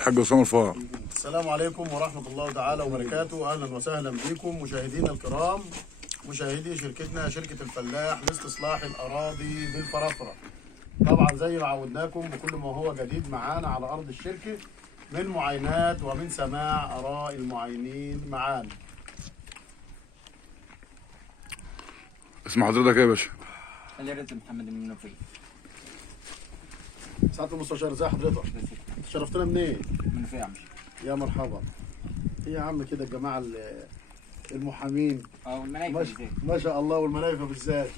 الحاج اسامه الفار. السلام عليكم ورحمة الله تعالى وبركاته. أهلا وسهلا بكم مشاهدينا الكرام، مشاهدي شركتنا شركة الفلاح لاستصلاح الأراضي بالفرافرة. طبعا زي ما عودناكم بكل ما هو جديد معانا على أرض الشركة من معاينات ومن سماع آراء المعاينين معانا. اسم حضرتك ايه يا باشا؟ خلي رزق محمد من المنوفية. سعادة المستشار ازي حضرتك؟ شرفتنا منين؟ من المنوفية يا عم. يا مرحبا. ايه يا عم كده الجماعة المحامين والملايكة بالذات. ما شاء الله، والملايكة بالذات.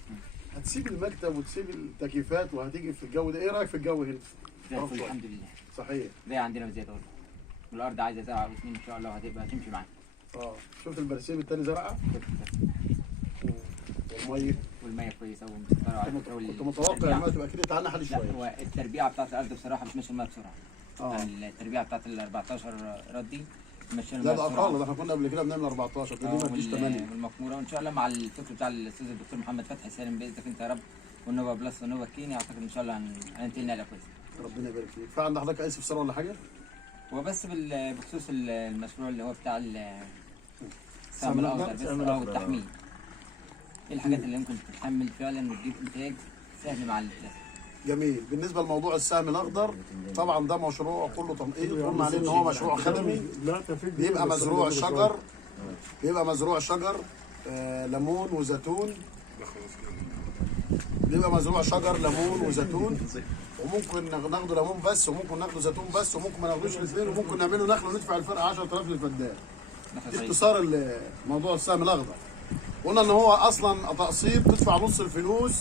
هتسيب المكتب وتسيب التكييفات وهتيجي في الجو ده، ايه رايك في الجو هنا؟ زي الفل الحمد لله. صحيح. زي عندنا بالذات اهو. والارض عايزه زرعه وسنين ان شاء الله هتبقى تمشي معانا. شفت البرسيم التاني زرعه؟ والميه كويسه ومسكره على فكره. كنت متوقع الميه تبقى كده تعالى حل شويه. لا هو التربيعه بتاعت الارض بصراحه بتمشي الميه بسرعه. التربيعه بتاعت ال 14 رد دي ماشيه الميه لا ده اقل، ده احنا كنا قبل كده بنعمل 14 دي ما تجيش 8. والمقموره وان شاء الله مع الفكر بتاع الاستاذ الدكتور محمد فتحي سالم باذنك انت يا رب، والنوبه بلس والنوبه الكيني اعتقد ان شاء الله هننتهي نقله كويسه. ربنا يبارك فيك. فعند حضرتك اي استفسار ولا حاجه؟ وبس بخصوص المشروع اللي هو بتاع السهم الاخضر بس والتحميل. ايه الحاجات اللي ممكن تتحمل فعلا وتجيب انتاج سهل مع البلاستيك؟ جميل. بالنسبه لموضوع السهم الاخضر طبعا ده مشروع كله تنقيط، قلنا عليه ان هو مشروع خدمي. بيبقى مزروع شجر، بيبقى مزروع شجر ليمون وزيتون، بيبقى مزروع شجر ليمون وزيتون، وممكن ناخده ليمون بس وممكن ناخده زيتون بس وممكن ما ناخدوش الاثنين وممكن نعمله نخل وندفع الفرق 10000 للفدان. دي اختصار موضوع السهم الاخضر. قلنا ان هو اصلا تقسيط تدفع نص الفلوس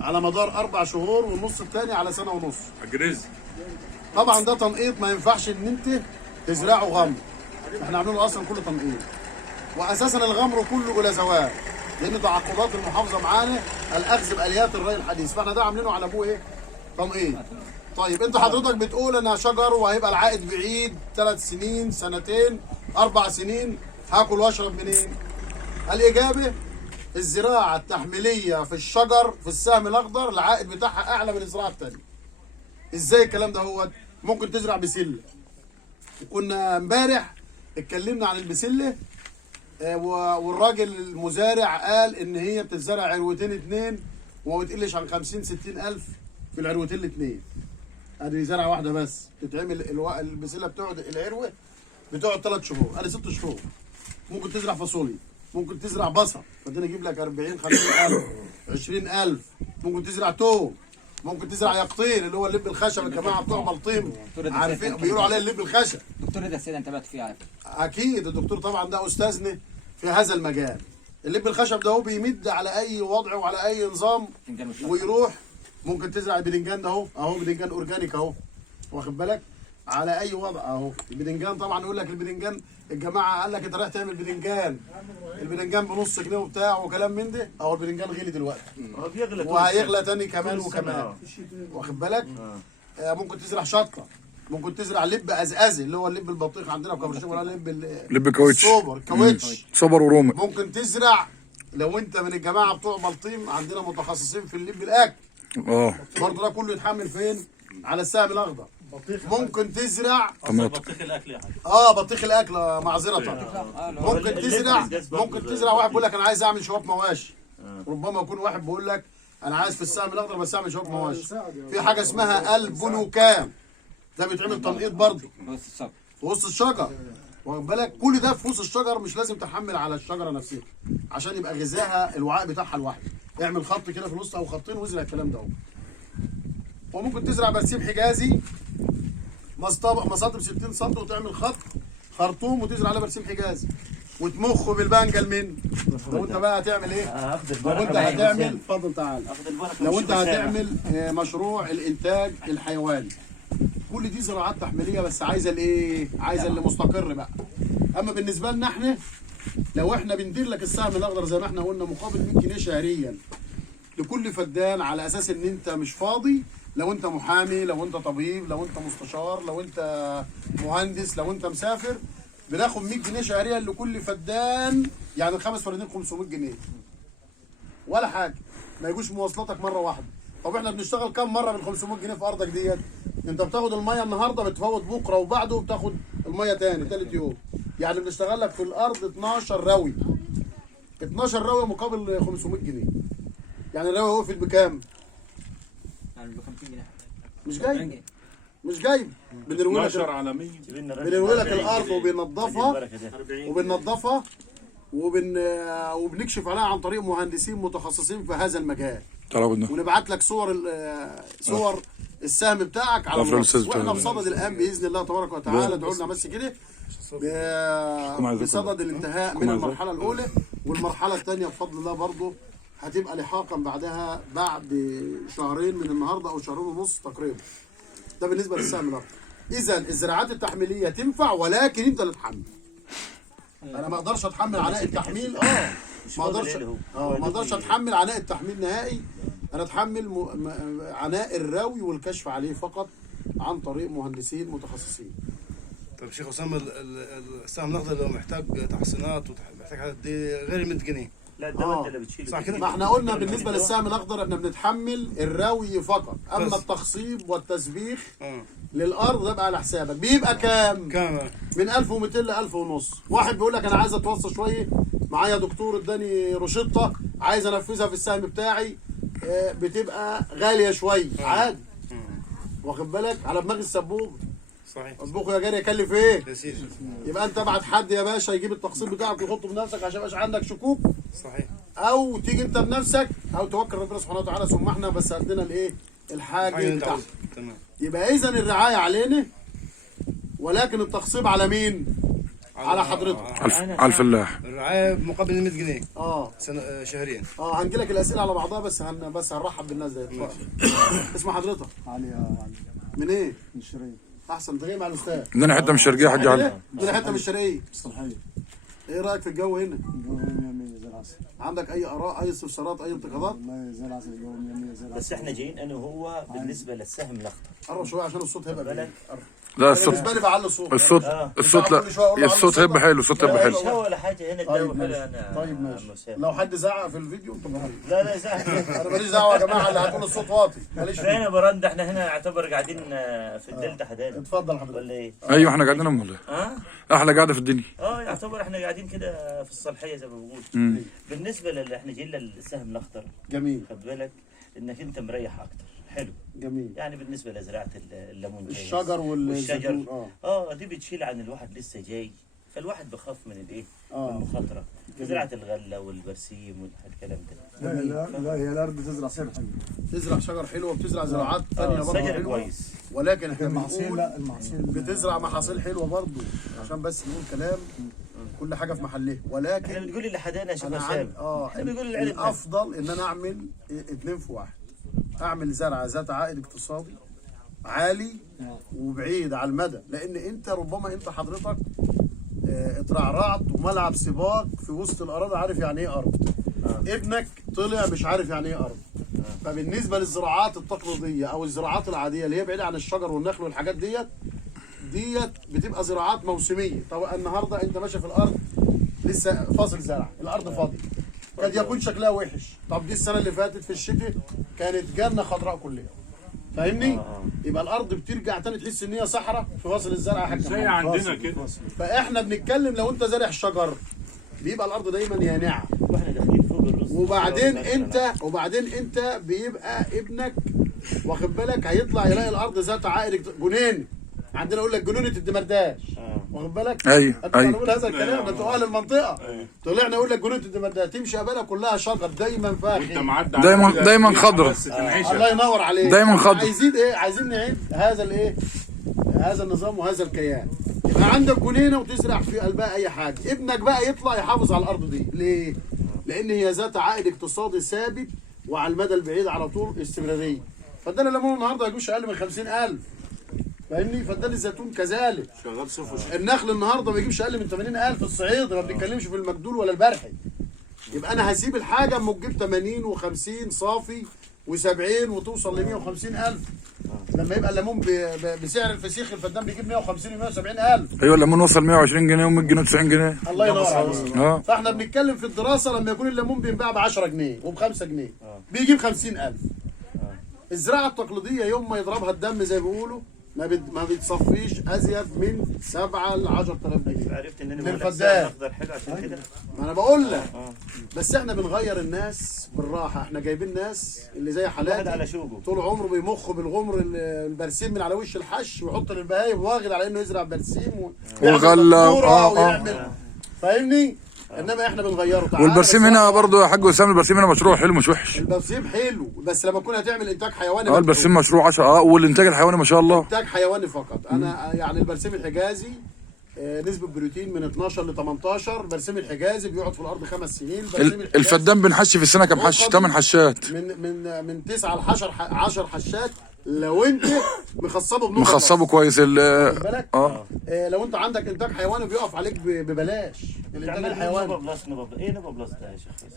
على مدار 4 شهور والنص الثاني على سنه ونص. الجريز طبعا ده تنقيط، ما ينفعش ان انت تزرعه غمر، احنا عاملينه اصلا كله تنقيط، واساسا الغمر كله الى زواج، لان تعاقدات المحافظه معانا الاخذ باليات الري الحديث، فاحنا ده عاملينه على ابوه ايه؟ تنقيط. طيب انت حضرتك بتقول انها شجر وهيبقى العائد بعيد 3 سنين، سنتين، 4 سنين، هاكل واشرب منين؟ الاجابه الزراعه التحميليه في الشجر في السهم الاخضر العائد بتاعها اعلى من الزراعه الثانيه. ازاي الكلام ده؟ هو ممكن تزرع بسله، وكنا امبارح اتكلمنا عن البسله والراجل المزارع قال ان هي بتتزرع عروتين 2 وما بتقلش عن 50 60 الف في العروتين الاثنين. ادي زرعه واحده بس تتعمل البسله بتقعد العروه بتقعد 3 شهور، ادي 6 شهور. ممكن تزرع فاصوليا، ممكن تزرع بصل فدنا اجيب لك 40 50 الف 20 الف، ممكن تزرع توم، ممكن تزرع يقطين اللي هو اللب الخشب. الجماعه بتوع بلطيم عارفين بيقولوا عليه اللب الخشب. دكتور رضا السيد انت تابعت فيه على فكره. اكيد الدكتور طبعا ده استاذنا في هذا المجال. اللب الخشب ده هو بيمد على اي وضع وعلى اي نظام ويروح. ممكن تزرع البدنجان ده اهو بدنجان اورجانيك اهو، واخد بالك؟ على اي وضع اهو. البدنجان طبعا يقول لك البدنجان الجماعه قال لك انت رايح تعمل بدنجان، البدنجان بنص جنيه وبتاع وكلام من ده. اهو البدنجان غلي دلوقتي وهيغلى تاني كمان وكمان، واخد بالك؟ ممكن تزرع شطه، ممكن تزرع لب ازازي اللي هو اللب البطيخ عندنا في كفر الشيخ، ولا لب كاوتش، سوبر كاوتش، سوبر ورومي. ممكن تزرع لو انت من الجماعه بتوع بلطيم عندنا متخصصين في اللب الاكل. برضه ده كله يتحمل فين؟ على السهم الاخضر. ممكن تزرع بطيخ الاكل يا حاج. بطيخ الاكل معذره. ممكن تزرع واحد بيقول لك انا عايز اعمل شويه مواشي. ربما يكون واحد بيقول لك انا عايز في السهم الاخضر بس اعمل شويه مواشي. في حاجه اسمها البلوكام، ده بيتعمل تنقيط برضه في وسط الشجر، واخد بالك؟ كل ده في وسط الشجر، مش لازم تحمل على الشجره نفسها عشان يبقى غذاها الوعاء بتاعها لوحده. اعمل خط كده في الوسط او خطين وازرع الكلام ده. وممكن تزرع برسيم حجازي مساطب 60 سم وتعمل خط خرطوم وتزرع عليه برسيم حجازي وتمخه بالبنجل من. لو انت بقى هتعمل ايه؟ لو انت هتعمل اتفضل تعال. لو انت هتعمل مشروع الانتاج الحيواني، كل دي زراعات تحميليه بس عايزه الايه؟ عايزه اللي مستقر بقى. اما بالنسبه لنا احنا لو احنا بندير لك السهم الاخضر زي ما احنا قلنا مقابل 100 جنيه شهريا لكل فدان، على اساس ان انت مش فاضي، لو انت محامي، لو انت طبيب، لو انت مستشار، لو انت مهندس، لو انت مسافر، بناخد 100 جنيه شهريا لكل فدان، يعني ال5 فدانين 500 جنيه ولا حاجه، ما يجوش مواصلاتك مره واحده. طب احنا بنشتغل كام مره بال 500 جنيه في ارضك ديت؟ انت بتاخد الميه النهارده بتفوت بكره وبعده بتاخد الميه تاني تالت يوم. يعني بنشتغل لك في الارض 12 روي. 12 روي مقابل 500 جنيه. يعني الروي وقفت بكام؟ يعني ب 50 جنيه. مش جايب. بنروي لك 12 على 100 بنروي لك الارض وبننظفها وبنكشف عليها عن طريق مهندسين متخصصين في هذا المجال. ونبعت لك صور السهم بتاعك على الواتس. واحنا بصدد الان باذن الله تبارك وتعالى. ادعوا لنا بس كده بصدد الانتهاء من المرحله الاولى، والمرحله الثانيه بفضل الله برضه هتبقى لحاقا بعدها بعد شهرين من النهارده او شهرين ونص تقريبا. ده بالنسبه للسهم الاخضر. اذا الزراعات التحميليه تنفع، ولكن انت اللي تحمل. انا ما اقدرش اتحمل عناء التحميل. ما اقدرش اتحمل عناء التحميل نهائي. انا اتحمل عناء الروي والكشف عليه فقط عن طريق مهندسين متخصصين. طيب شيخ اسامه، السهم الاخضر لو محتاج تحصينات ومحتاج حاجات دي غير ال 100 جنيه. لا الدواء اللي بتشيله صح كده؟ ما احنا قلنا بالنسبه للسهم الاخضر احنا بنتحمل الروي فقط، اما التخصيب والتسبيخ للارض ده بقى على حسابك. بيبقى كام؟ من 1200 ل 1500. واحد بيقول لك انا عايز اتوصى شويه، معايا دكتور اداني روشته عايز انفذها في السهم بتاعي، بتبقى غاليه شويه عادي. واخد بالك؟ على دماغ السبوب. صحيح. اطبخه يا جاري يكلف ايه؟ يا سيدي. يبقى انت ابعت حد يا باشا يجيب التقسيم بتاعك ويحطه بنفسك عشان ما يبقاش عندك شكوك. صحيح. او تيجي انت بنفسك او توكل ربنا سبحانه وتعالى. ثم احنا بس هات لنا الايه؟ الحاجه بتاعتك. تمام. يبقى اذا الرعايه علينا، ولكن التخصيب على مين؟ على حضرتك. على الفلاح. الرعايه بمقابل 100 جنيه شهريا. هنجي لك الاسئله على بعضها، بس هنرحب بالناس دي. اسم حضرتك؟ علي علي. من ايه؟ من الشرقية. احسن. انت جاي مع الاستاذ؟ عندنا حته من الشرقيه حاج علي. عندنا حته من الشرقيه. الصالحية. ايه رايك في الجو هنا؟ الجو 100 زي العسل. عندك اي اراء، اي استفسارات، اي انتقادات؟ والله زي العسل، الجو 100 زي العسل. بس احنا جايين انا وهو بالنسبه للسهم الاخضر. قرب شويه عشان الصوت هيبقى بعيد. لا الصوت بالنسبه لي بعلي الصوت. الصوت لا الصوت هيبقى حلو. الصوت هيبقى حلو. مش هو ولا حاجه هنا الجو حلو. انا طيب ماشي. لو حد زعق في الفيديو انت براحتك. لا زعق. انا ماليش دعوه يا جماعه، اللي هتقول الصوت واطي ماليش فين يا برند؟ احنا هنا يعتبر قاعدين في الدلتا حدانا. اتفضل حضرتك. ولا ايه؟ ايوه احنا قاعدين والله. احلى قاعده في الدنيا. يعتبر احنا قاعدين كده في الصالحيه زي ما بقول. بالنسبه احنا جايين للسهم الاخضر. جميل. خد بالك انك انت مريح اكتر. حلو. جميل. يعني بالنسبه لزراعه الليمون الشجر والشجر دي بتشيل عن الواحد لسه جاي، فالواحد بخاف من الايه؟ من المخاطره. زراعه الغله والبرسيم والكلام ده. لا هي الارض تزرع سبع حلو. تزرع شجر حلو وبتزرع زراعات ثانيه برضه شجر حلوه كويس. ولكن احنا المحاصيل لا المحاصيل بتزرع محاصيل حلوه برضه، عشان بس نقول كلام كل حاجه في محلها. ولكن احنا بتقول لي حدانا يا شيخ انا هشام. احنا بنقول الافضل ان انا اعمل 2 في 1. اعمل زرعه ذات عائد اقتصادي عالي وبعيد على المدى، لان انت ربما انت حضرتك اترعرعت وملعب سباق في وسط الاراضي عارف يعني ايه ارض. ابنك طلع مش عارف يعني ايه ارض. فبالنسبه للزراعات التقليديه او الزراعات العاديه اللي هي بعيده عن الشجر والنخل والحاجات ديت بتبقى زراعات موسميه. طب النهارده انت ماشي في الارض لسه فاصل زرع، الارض فاضيه، قد يكون شكلها وحش. طب دي السنه اللي فاتت في الشتاء كانت جنه خضراء كلها، فاهمني؟ يبقى الارض بترجع تاني تحس ان هي صحراء في فصل الزرع يا حاج. زي عندنا كده. فاحنا بنتكلم لو انت زارع شجر بيبقى الارض دايما يانعه. واحنا داخلين فوق الرز. وبعدين انت بيبقى ابنك واخد بالك هيطلع يلاقي الارض ذات عائد جنين. عندنا يقول لك جنونه الدمرداش. واخد بالك؟ ايوه بنقول هذا الكلام ده انتوا اهل المنطقه. طلعنا يقول لك جنونه الدمرداش تمشي قبالها كلها شجر دايما فاخر. دايما خضره. الله ينور عليك. دايما خضره. عايزين ايه؟ عايزين نعيد هذا النظام وهذا الكيان. يبقى عندك جنينه وتزرع في قلبها اي حاجه، ابنك بقى يطلع يحافظ على الارض دي، ليه؟ لان هي ذات عائد اقتصادي ثابت وعلى المدى البعيد على طول استمراريه. فده الليمون النهارده ما يجوش اقل من 50,000. فاهمني؟ فدان الزيتون كذلك. شغال صفر. النخل النهارده ما يجيبش اقل من 80,000 في الصعيد، ما بنتكلمش في المجدول ولا البرحي. يبقى انا هسيب الحاجه اما تجيب 80 و50 صافي و70 وتوصل ل 150,000. لما يبقى الليمون بسعر الفسيخ الفدان بيجيب 150 و 170,000. ايوه الليمون وصل 120 جنيه و100 جنيه و90 جنيه. الله ينور عليك. فاحنا بنتكلم في الدراسه لما يكون الليمون بينباع ب 10 جنيه وب 5 جنيه بيجيب 50,000. الزراعه التقليديه يوم ما يضربها الدم زي ما بيقولوا ما بتصفيش ازيد من 7 ل 10000 جنيه. عرفت ان انا من بقول لك الفدان. سعر اخضر حلو عشان كده. ما انا بقول لك بس احنا بنغير الناس بالراحه. احنا جايبين ناس اللي زي واحد على حالاتي شوقه. طول عمره بيمخ بالغمر البرسيم من على وش الحش ويحط للبهايم، واخد على انه يزرع برسيم وغلة. ويعمل فاهمني. انما احنا بنغيره. تعالى والبرسيم بس هنا برضه يا حاج وسام، البرسيم هنا مشروع حلو مش وحش. البرسيم حلو بس لما تكون هتعمل انتاج حيواني. اه البرسيم مشروع 10 والانتاج الحيواني ما شاء الله. انتاج حيواني فقط. انا يعني البرسيم الحجازي نسبة بروتين من 12 ل 18. البرسيم الحجازي بيقعد في الارض 5 سنين. الفدان بنحش في السنه كام حش؟ 8 حشات. من 9 ل 10 حشات لو انت مخصبه بنقطه. مخصبه كويس بالك اه. لو انت عندك انتاج حيواني بيقف عليك ببلاش الانتاج الحيواني. نوفا بلس. ايه نوفا بلس ده يا شيخ؟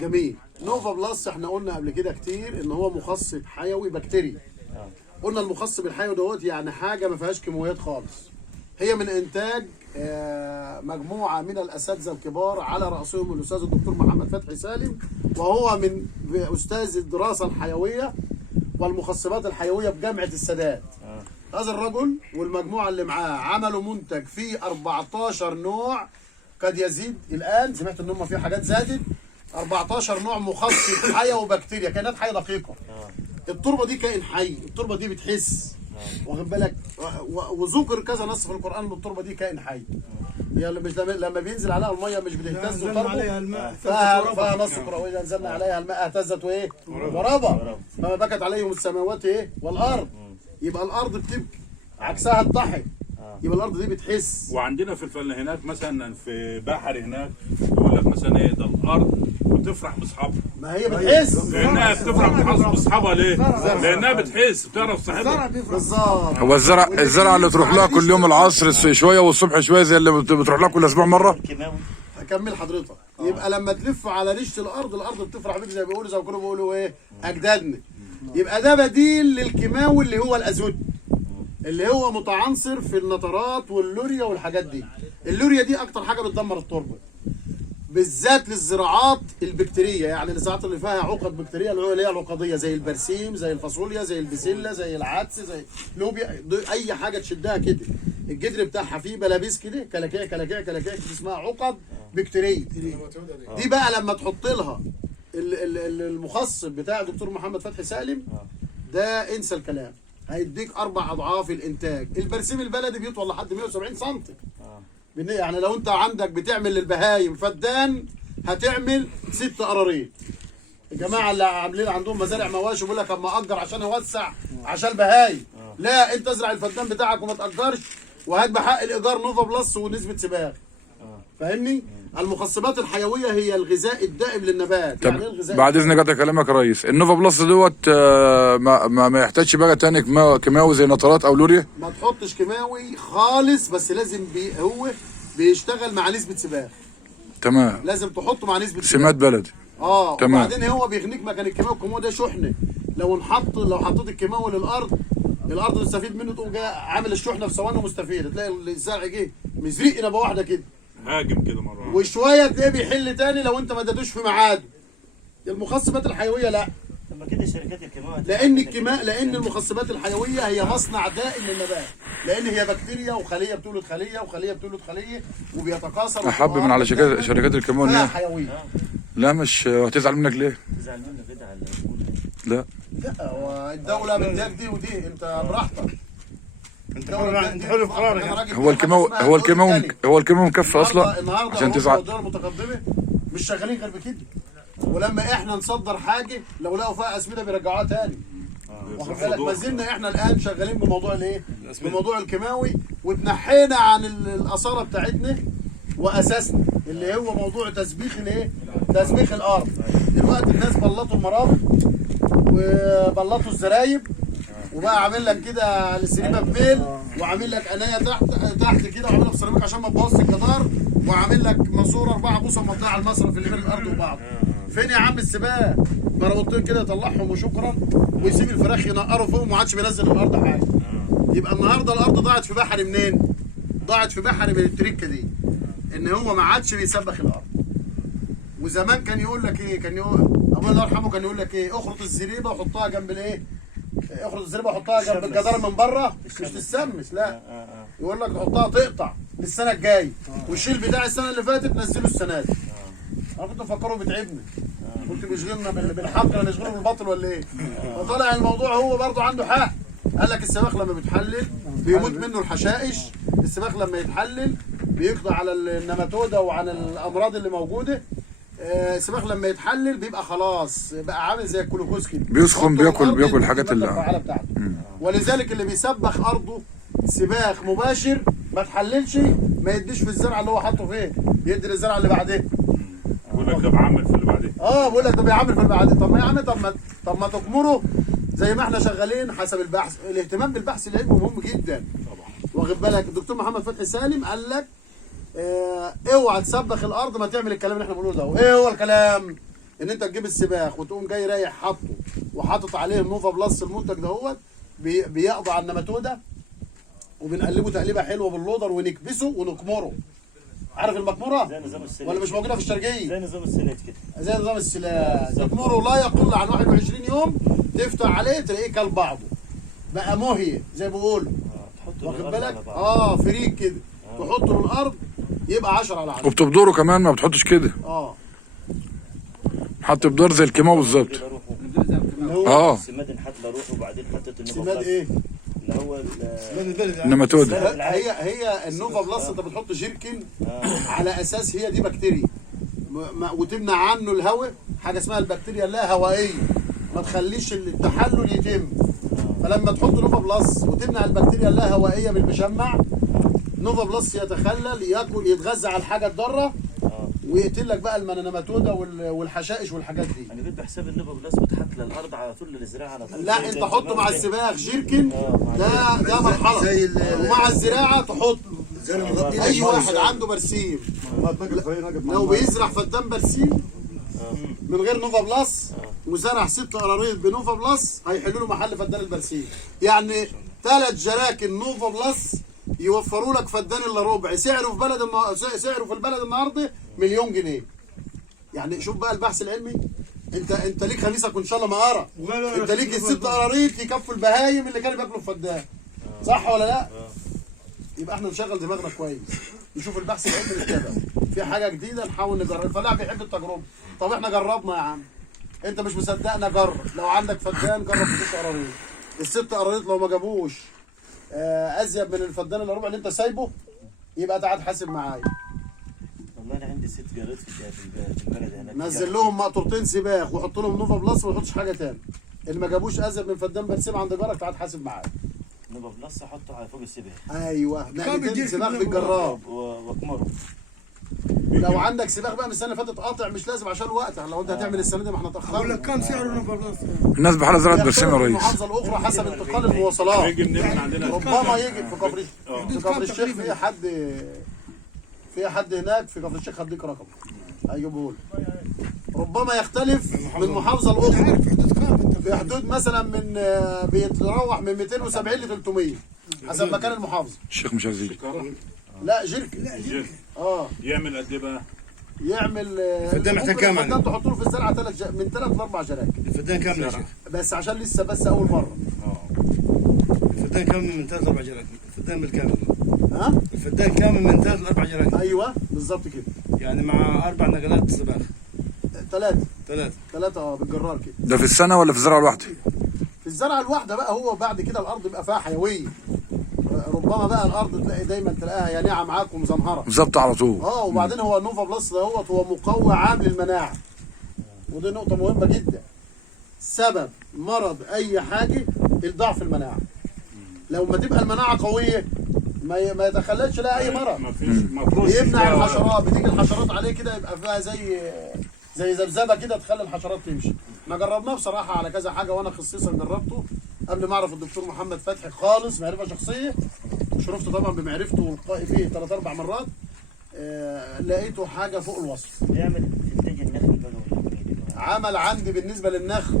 جميل. نوفا بلس احنا قلنا قبل كده كتير ان هو مخصب حيوي بكتيري. قلنا المخصب الحيوي دوت يعني حاجه ما فيهاش كيماويات خالص. هي من انتاج مجموعه من الاساتذه الكبار على راسهم الاستاذ الدكتور محمد فتحي سالم، وهو من استاذ الدراسه الحيويه والمخصبات الحيويه بجامعه السادات. هذا الرجل والمجموعه اللي معاه عملوا منتج فيه 14 نوع، قد يزيد الان، سمعت ان هم في حاجات زادت. 14 نوع مخصب حيوي وبكتيريا، كائنات حيه دقيقه. التربه دي كائن حي، التربه دي بتحس، واخد بالك، وذكر كذا نص في القران ان التربه دي كائن حي. يعني مش لما بينزل عليها الميه مش بتهتز وتربه، فيها نص قرآني انزلنا عليها الماء اهتزت وايه وربى فما بكت عليهم السماوات ايه والارض. يبقى الارض بتبكي عكسها الضحك. يبقى الارض دي بتحس. وعندنا في الفن هناك مثلا في بحر هناك يقول لك مثلا ايه ده الارض بتفرح باصحابها. ما هي بتحس. لانها بتفرح باصحابها ليه؟ لانها بتحس بتعرف صاحبها. بالظبط. هو الزرع اللي تروح لها كل يوم العصر شويه والصبح شويه زي اللي بتروح لها كل اسبوع مره. هكمل حضرتك. يبقى لما تلف على ريشه الارض بتفرح بيك زي ما بيقولوا، زي ما كانوا بيقولوا ايه اجدادنا. يبقى ده بديل للكيماوي اللي هو الازوت، اللي هو متعنصر في النترات واللوريا والحاجات دي. اللوريا دي اكتر حاجه بتدمر التربه بالذات للزراعات البكتيريه، يعني الزراعات اللي فيها عقد بكتيريه اللي هي العقديه، زي البرسيم، زي الفاصوليا، زي البسله، زي العدس، زي لوبيا، اي حاجه تشدها كده الجدر بتاعها فيه بلابيس كده، كلاكيع كلاكيع كلاكيع كده، اسمها عقد بكتيريه. دي بقى لما تحط لها المخصب بتاع الدكتور محمد فتحي سالم ده، انسى الكلام، هيديك 4 اضعاف الانتاج. البرسيم البلدي بيطول لحد 170 سم. يعني لو انت عندك بتعمل للبهايم فدان هتعمل 6 قراريط. الجماعه اللي عاملين عندهم مزارع مواشي بيقول لك اما اجر عشان اوسع عشان البهايم. لا، انت ازرع الفدان بتاعك وما تاجرش، وهات بحق الايجار نوفا بلس ونسبه سباغ. فاهمني؟ المخصبات الحيويه هي الغذاء الدائم للنبات. يعني ايه الغذاء؟ بعد اذنك قطع كلامك يا ريس، النوفا بلس دوت ما يحتاجش بقى تاني كيماوي زي نترات او لوريا؟ ما تحطش كيماوي خالص، بس لازم هو بيشتغل مع نسبه سباغ. تمام. لازم تحطه مع نسبه سمات بلدي. تمام. وبعدين هو بيغنيك مكان الكيماوي. الكيماوي ده شحنه، لو حطيت الكيماوي للارض، الارض تستفيد منه، تقوم جاي عامل الشحنه في ثواني ومستفيد. تلاقي الزرع جه مزريق نبه واحده كده، هاجم كده مره واحده، وشويه تلاقيه بيحل تاني لو انت ما اديتوش في ميعاده. المخصبات الحيويه لا. طب كده شركات الكيماوي لان المخصبات الحيويه هي مصنع دائم للنبات، لان هي بكتيريا وخليه بتولد خليه وخليه بتولد خليه وبيتكاثر. احب من على شركات الكيماوي لا حيويه. لا مش هتزعل منك ليه؟ تزعل منك كده على لا هو الدوله بديك دي ودي، انت براحتك. انت حر في قرارك. هو الكيماوي مكفي اصلا عشان تزعل. الدول المتقدمه مش شغالين غير بكده، ولما احنا نصدر حاجه لو لقوا فيها اسمده بيرجعوها تاني. واخد بالك؟ ما زلنا احنا الان شغالين بموضوع الايه؟ بموضوع الكيماوي، واتنحينا عن الاثاره بتاعتنا واساسنا اللي هو موضوع تسبيخ الايه؟ تسبيخ الارض. دلوقتي الناس بلطوا المرافق وبلطوا الزرايب، وبقى عامل لك كده على السريبه بميل، وعامل لك قنايه تحت كده، وعاملها بسيراميك عشان ما تبوظش الجدار، وعامل لك ماسوره 4 بوصه مقطعه على المصرف اللي بين الارض وبعض. فين يا عم السباق؟ مربوطين كده يطلعهم وشكرا، ويسيب الفراخ ينقروا فوقهم وما عادش بينزل الارض حاجه. يبقى النهارده الارض ضاعت في بحر منين؟ ضاعت في بحر من التركه دي، ان هو ما عادش بيسبخ الارض. وزمان كان يقول لك ايه؟ كان يقول ابويا الله يرحمه كان يقول لك ايه؟ اخرط الزريبه وحطها جنب الايه؟ اخرج الزريبه حطها جنب الجدار من بره مش تسمس، لا يقول لك تحطها تقطع للسنه الجايه، والشيل بتاع السنه اللي فاتت نزله السنه دي. انا كنت مفكره بيتعبني، كنت بيشغلنا بالحق ولا نشغله بالباطل ولا ايه؟ فطلع الموضوع هو برضه عنده حق. قال لك السباخ لما بيتحلل بيموت منه الحشائش، السباخ لما يتحلل بيقضي على النماتوده وعلى الامراض اللي موجوده. السباخ لما يتحلل بيبقى خلاص بقى عامل زي الكلوكوز كده، بيسخن بياكل الحاجات اللي الفعاله بتاعته. ولذلك اللي بيسبخ ارضه سباخ مباشر ما تحللش ما يديش في الزرع اللي هو حاطه فيه، يدي للزرع اللي بعديه. بيقول لك ده بعمل في اللي بعدين. بقول لك ده بيعمل في اللي بعديه. طب ما يا عم طب ما تكمره زي ما احنا شغالين حسب البحث. الاهتمام بالبحث العلمي مهم جدا طبعا. واخد بالك الدكتور محمد فتحي سالم قال لك اوعى تسبخ الارض ما تعمل الكلام اللي احنا بنقوله ده. ايه هو الكلام؟ ان انت تجيب السباخ وتقوم جاي رايح حاطه وحاطط عليه النوفا بلس المنتج دهوت بيقضي على النماتوده، وبنقلبه تقليبه حلوه باللودر ونكبسه ونكمره. عارف المكموره؟ زي نظام السلاج ولا مش موجوده في الشرقيه؟ زي نظام السلاج كده. زي نظام السلاج، تكمره لا يقل عن 21 يوم، تفتح عليه تلاقيه كل بعضه بقى مهي زي ما بيقولوا. واخد بالك؟ فريك كده تحطه للارض يبقى 10 على 10. وبتبدره كمان، ما بتحطش كده. حط بدار زي الكيماوي بالظبط. السماد انحط له روحه وبعدين حطيت النوفا سماد ايه؟ اللي هو النماتوده. هي النوفا بلس انت بتحط جيركن على اساس هي دي بكتيريا وتمنع عنه الهواء، حاجه اسمها البكتيريا اللا هوائيه، ما تخليش التحلل يتم. فلما تحط نوفا بلس وتمنع البكتيريا اللا هوائيه بالمشمع، نوفا بلس يتخلل ياكل يتغذى على الحاجه الضاره ويقتل لك بقى المناماتوده والحشائش والحاجات دي. انا جبت بحساب النوفا بلس بتحط للارض على طول للزراعه على طول. لا انت حطه مع السباخ جيركن، ده مرحله، ومع الزراعه تحط. اي واحد عنده برسيم لو بيزرع فدان برسيم من غير نوفا بلس وزرع 6 قراريط بنوفا بلس هيحلوا له محل فدان البرسيم. يعني 3 جراكن نوفا بلس يوفروا لك فدان الا ربع سعره في البلد النهارده مليون جنيه. يعني شوف بقى البحث العلمي. انت ليك خميسك وان شاء الله مقاره، انت ليك ال6 قراريط يكفوا البهايم اللي كانوا بياكلوا الفدان، صح ولا لا؟ يبقى احنا نشغل دماغنا كويس، نشوف البحث العلمي نتابع في حاجه جديده نحاول نجرب. الفلاح بيحب التجربه. طب احنا جربنا يا عم، انت مش مصدقنا جرب. لو عندك فدان جرب 6 قراريط، ال6 قراريط لو ما جابوش ازيد من الفدان الا ربع اللي انت سايبه يبقى تعال حاسب معايا. والله انا عندي 6 جارات في البلد هناك. نزل لهم مقطورتين سباخ وحط لهم نوفا بلس وما تحطش حاجه تاني. اللي ما جابوش ازيد من فدان برسيم عند جارك تعال حاسب معايا. نوفا بلس احطه على فوق السباخ. ايوه نقلتين سباخ بالجراب واكمره. لو عندك سباخ بقى من السنه اللي فاتت قاطع مش لازم عشان الوقت. لو انت هتعمل السنه دي ما احنا اتاخرنا. بقول لك كام سعر النوفا بلس؟ الناس بحالها زرعت برسيم يا ريس. المحافظه الاخرى حسب انتقال المواصلات. يجي منين من عندنا؟ ربما يجي في كفر الشيخ في حد هناك في كفر الشيخ هديك رقم هيجيبه لك. ربما يختلف من محافظه لاخرى في حدود مثلا من بيتراوح من 270 ل 300 حسب مكان المحافظه. الشيخ مش عايز يجي. لا جيركن. يعمل قد ايه بقى؟ يعمل الفدان محتاج كام؟ الفدان تحط له في الزرعه من 3 ل 4 جراكن. الفدان كام يا شيخ؟ بس عشان لسه اول مره. الفدان كامل من 3 ل 4 جراكن. الفدان بالكامل. الفدان كامل من 3 ل 4 جراكن. ايوه بالظبط كده. يعني مع 4 نقلات سباخ. 3 بالجرار كده. ده في السنه ولا في الزرعه الواحده؟ في الزرعه الواحده بقى. هو بعد كده الارض يبقى فيها حيويه. ربما بقى الارض تلاقيها يا ناعه معاك ومزنهره بالظبط على طول. وبعدين هو النوفا بلس دوت هو مقوي عام للمناعه، ودي نقطه مهمه جدا. سبب مرض اي حاجه ضعف المناعه. لو ما تبقى المناعه قويه ما يتخللش لها اي مرض. يمنع الحشرات. بتيجي الحشرات عليه كده يبقى فيها زي ذبذبه كده تخلي الحشرات تمشي. ما جربناه بصراحه على كذا حاجه، وانا خصيصا جربته قبل ما اعرف الدكتور محمد فتحي خالص معرفه شخصيه. شرفت طبعا بمعرفته والقائي فيه 3 4 مرات. لقيته حاجه فوق الوصف. بيعمل انتاج النخل بقى. عمل عندي بالنسبه للنخل،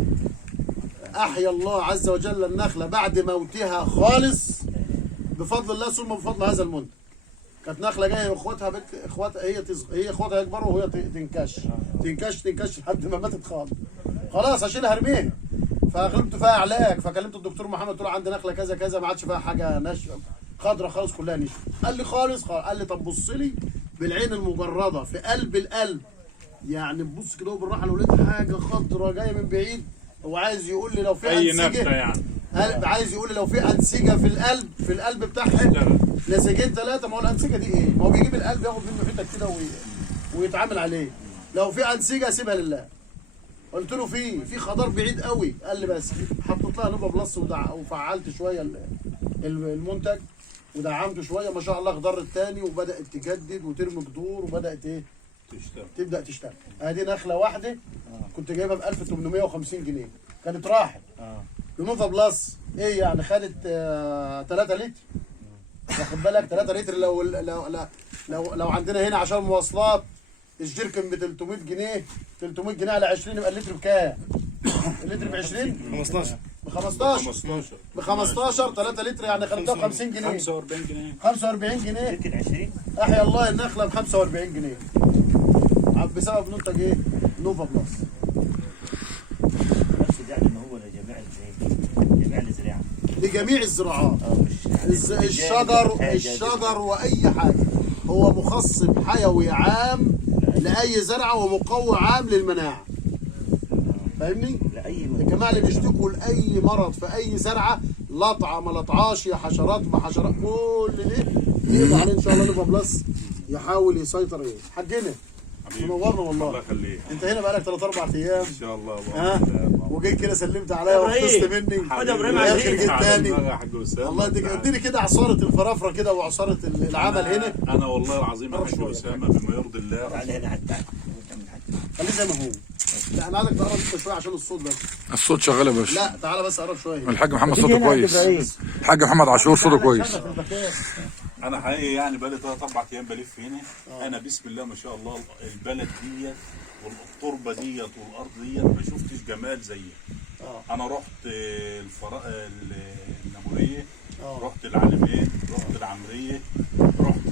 احيا الله عز وجل النخله بعد موتها خالص بفضل الله ثم بفضل هذا المنتج. كانت نخله جايه واخواتها هي اخواتها يكبروا وهي تنكش لحد ما ماتت خالص. اشيلها ارميها. فغلبت فيها علاج، فكلمت الدكتور محمد قلت له عندي نخله كذا كذا ما عادش فيها حاجه ناشفه خضره خالص كلها نشفه. قال لي خالص. قال لي طب بص لي بالعين المجرده في قلب القلب، يعني بص كده بالراحه لو لقيت حاجه خضره جايه من بعيد. هو عايز يقول لي لو في اي انسجه نبته يعني. عايز يقول لي لو في انسجه في القلب، في القلب بتاعها نسيجين 3. ما هو الانسجه دي ايه؟ ما هو بيجيب القلب ياخد منه حته كده ويتعامل عليه. لو في انسجه سيبها لله. قلت له في خضار بعيد قوي. قال لي بس حطيت لها نوفا بلس وفعلت شويه المنتج ودعمته شويه، ما شاء الله خضرت تاني وبدات تجدد وترمي جذور وبدات ايه؟ تبدا تشتغل. ادي نخله واحده كنت جايبها ب 1850 جنيه كانت راحت. نوفا بلس ايه يعني؟ خدت 3 لتر. واخد بالك؟ 3 لتر لو عندنا هنا عشان مواصلات الجيركن ب 300 جنيه 300 جنيه على 20 يبقى اللتر بكام؟ اللتر ب 20 15 ب 15 3 لتر يعني 55 جنيه 45 جنيه 45 جنيه. يمكن 20. احيا الله النخله ب 45 جنيه بسبب منتج ايه؟ نوفا بلس. نفس ده ان هو لجميع الزراعه. لجميع الزراعات. مش الشجر واي حاجه. هو مخصب حيوي عام لاي زرعه ومقوي عام للمناعه. فاهمني؟ الجماعه اللي بيشتكوا لاي مرض في اي زرعه، لطعه ما لطعاش، يا حشرات ما حشرات، كل ده يقضي عليه ان شاء الله نوفا بلس. يحاول يسيطر ايه؟ حجنا منورنا والله. الله يخليك. انت هنا بقالك 3-4 ايام ان شاء الله. وجيت كده سلمت عليا وخلصت مني. خد يا ابراهيم اخر عليك. جيت تاني. يا حاج اسامه والله اديني كده عصاره الفرافره كده وعصاره العمل هنا. انا والله العظيم يا حاج اسامه بما يرضي الله. تعالى هنا حتى خليه زي ما هو. لا انا عايزك تقرب انت شويه عشان الصوت بس. الصوت شغال يا باشا. لا تعالى بس قرب شويه هنا. الحاج محمد صوته كويس. الحاج محمد عاشور صوته كويس. انا حقيقي يعني بقالي 3-4 ايام بلف هنا. انا بسم الله ما شاء الله البلد ديت والتربه ديت والارض ديت ما شفتش جمال زيه. انا رحت النموريه، رحت العلمين، رحت العمريه، رحت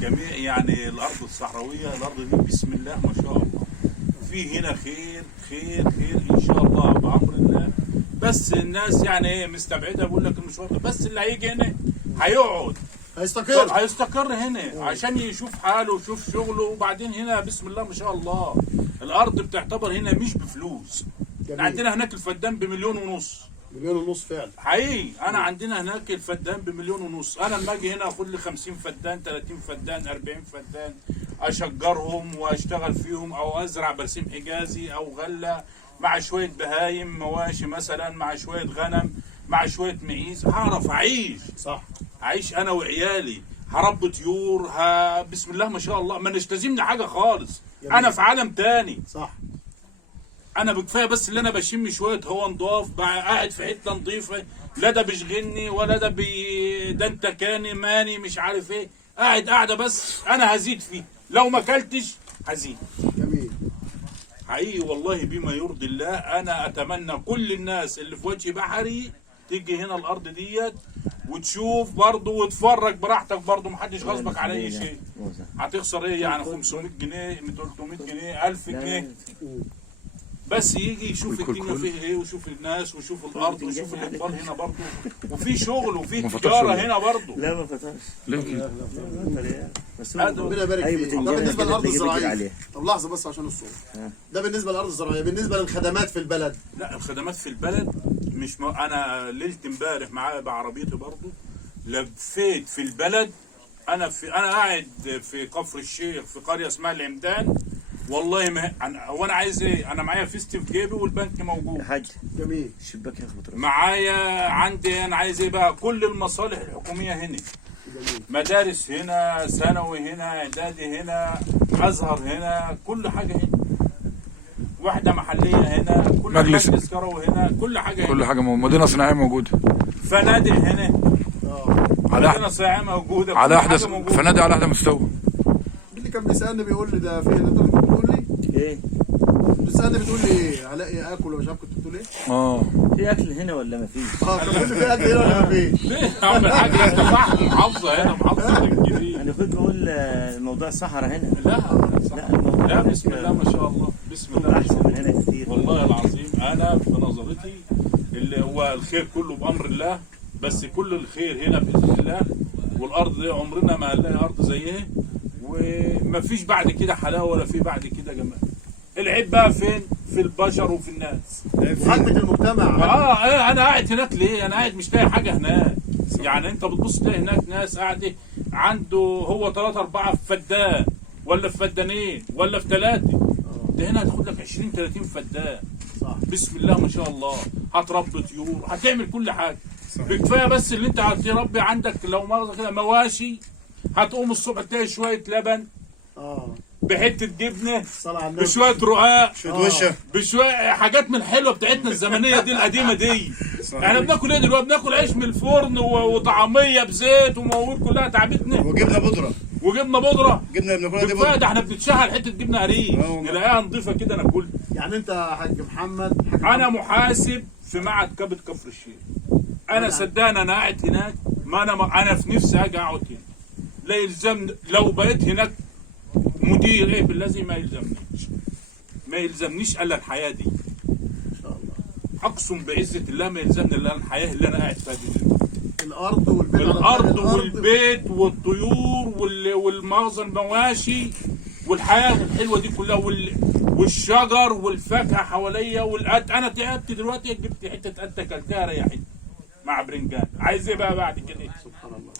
جميع يعني الارض الصحراويه. الارض دي بسم الله ما شاء الله في هنا خير خير خير ان شاء الله بامر الله. بس الناس يعني ايه مستبعده، بقول لك المشوار بس اللي هيجي هنا هيقعد هيستقر هنا عشان يشوف حاله ويشوف شغله. وبعدين هنا بسم الله ما شاء الله الارض بتعتبر هنا مش بفلوس. عندنا هناك الفدان ب1.5 مليون. 1.5 مليون فعلا حقيقي. انا عندنا هناك الفدان ب1.5 مليون. انا لما اجي هنا اخد لي 50 فدان 30 فدان 40 فدان اشجرهم واشتغل فيهم او ازرع برسيم حجازي او غله مع شويه بهايم مواشي مثلا مع شويه غنم مع شويه معيز، هعرف اعيش. صح. اعيش انا وعيالي، هربي طيور، بسم الله ما شاء الله ما نستلزمني حاجه خالص. انا في عالم تاني. صح. انا بكفايه بس اللي انا بشم شويه هوا نضاف، قاعد في حته نظيفه، لا ده بيشغلني ولا ده ده انت كاني ماني مش عارف ايه، قاعده بس انا هزيد فيه. لو ما اكلتش هزيد. جميل. حقيقي والله بما يرضي الله. انا اتمنى كل الناس اللي في وجه بحري تيجي هنا الارض ديت وتشوف برضه وتفرج براحتك برضه، محدش غصبك على اي شيء. هتخسر ايه يعني؟ 500 جنيه 300 جنيه 1000 جنيه بس يجي يشوف الدنيا فيها ايه ويشوف الناس ويشوف الارض ويشوف الاقبال هنا برضه، وفي شغل وفي تجاره هنا برضه. لا ما فتحش. ليه كده؟ ربنا يبارك فيك. ده بالنسبه للارض الزراعيه. طب لحظه بس عشان الصوت. ده بالنسبه للارض الزراعيه. بالنسبه للخدمات في البلد، لا الخدمات في البلد مش انا ليله امبارح معايا بعربيتي برضه لفيت في البلد. انا قاعد في كفر الشيخ في قريه اسمها العمدان. والله ما هو انا عايز ايه؟ انا معايا فيستي في جيبي والبنك موجود. يا حاج جميل. الشباك يخبط معايا عندي انا عايز ايه بقى؟ كل المصالح الحكوميه هنا. جميل. مدارس هنا، ثانوي هنا، اعدادي هنا، ازهر هنا، كل حاجه هنا. وحده محليه هنا، كل مجلس كروي هنا، كل حاجه هنا. كل حاجه مدينه صناعيه موجوده. فنادق هنا. مدينه صناعيه موجوده. على احدث فنادق على احدث مستوى. اللي كان بيسالني بيقول لي ده فين؟ انت بتقول لي ايه؟ بتسالني بتقول لي ايه؟ هلاقي اكل ولا مش عارف كنت بتقول ايه؟ في اكل هنا ولا ما فيش؟ كان بيقول لي في اكل هنا ولا ما فيش؟ ليه يا عم الحاج؟ انت صح محافظه هنا محافظه الجديد. انا كنت بقول موضوع الصحراء هنا. لا بسم الله ما شاء الله. بسم الله احسن من هنا كتير. والله العظيم انا في نظرتي اللي هو الخير كله بامر الله، بس كل الخير هنا باذن الله. والارض دي عمرنا ما هنلاقي ارض زيها، ومفيش بعد كده حلاوه ولا في بعد كده جمال. العيب بقى فين؟ في البشر وفي الناس. خدمة المجتمع. انا قاعد هناك ليه؟ انا قاعد مش لاقي حاجه هناك. يعني انت بتبص تلاقي هناك ناس قاعده عنده هو 3 4 في فدان ولا في فدانين ولا في 3. ده هنا هتاخد لك 20 30 فدان. صح. بسم الله ما شاء الله، هتربي طيور، هتعمل كل حاجه. بكفايه بس اللي انت هتربي عندك لو مؤاخذه كده مواشي، هتقوم الصبح تلاقي شويه لبن بحته جبنه صلاة على النبي. بشويه رقاق شويه وشه بشويه حاجات من الحلوه بتاعتنا الزمنيه دي القديمه دي. احنا بناكل ايه دلوقتي؟ بناكل عيش من الفرن وطعميه بزيت ومواد كلها تعبتنا، وجبنه بودره وجبنه بودره. جبنه بناكلها دي كفايه بودره. ده احنا بنتشهر حته جبنه قريش نلاقيها نضيفه كده ناكلها. يعني انت يا حاج محمد انا محاسب في معهد كبد كفر الشيخ. انا صدقني انا قاعد هناك، ما انا في نفسي اجي اقعد هنا. لا يلزمني لو بقيت هناك مدير ايه بالذي ما يلزمنيش الا الحياه دي. ان شاء الله. اقسم بعزه الله ما يلزمني الا الحياه اللي انا قاعد فيها دي. الارض والبيت على الارض الأرض. والبيت والطيور والمغزى المواشي والحياه الحلوه دي كلها والشجر والفاكهه حواليا انا تعبت دلوقتي، جبت حته قد اكلتها ريحتني مع برنجان. عايز ايه بقى بعد كده؟ سبحان الله.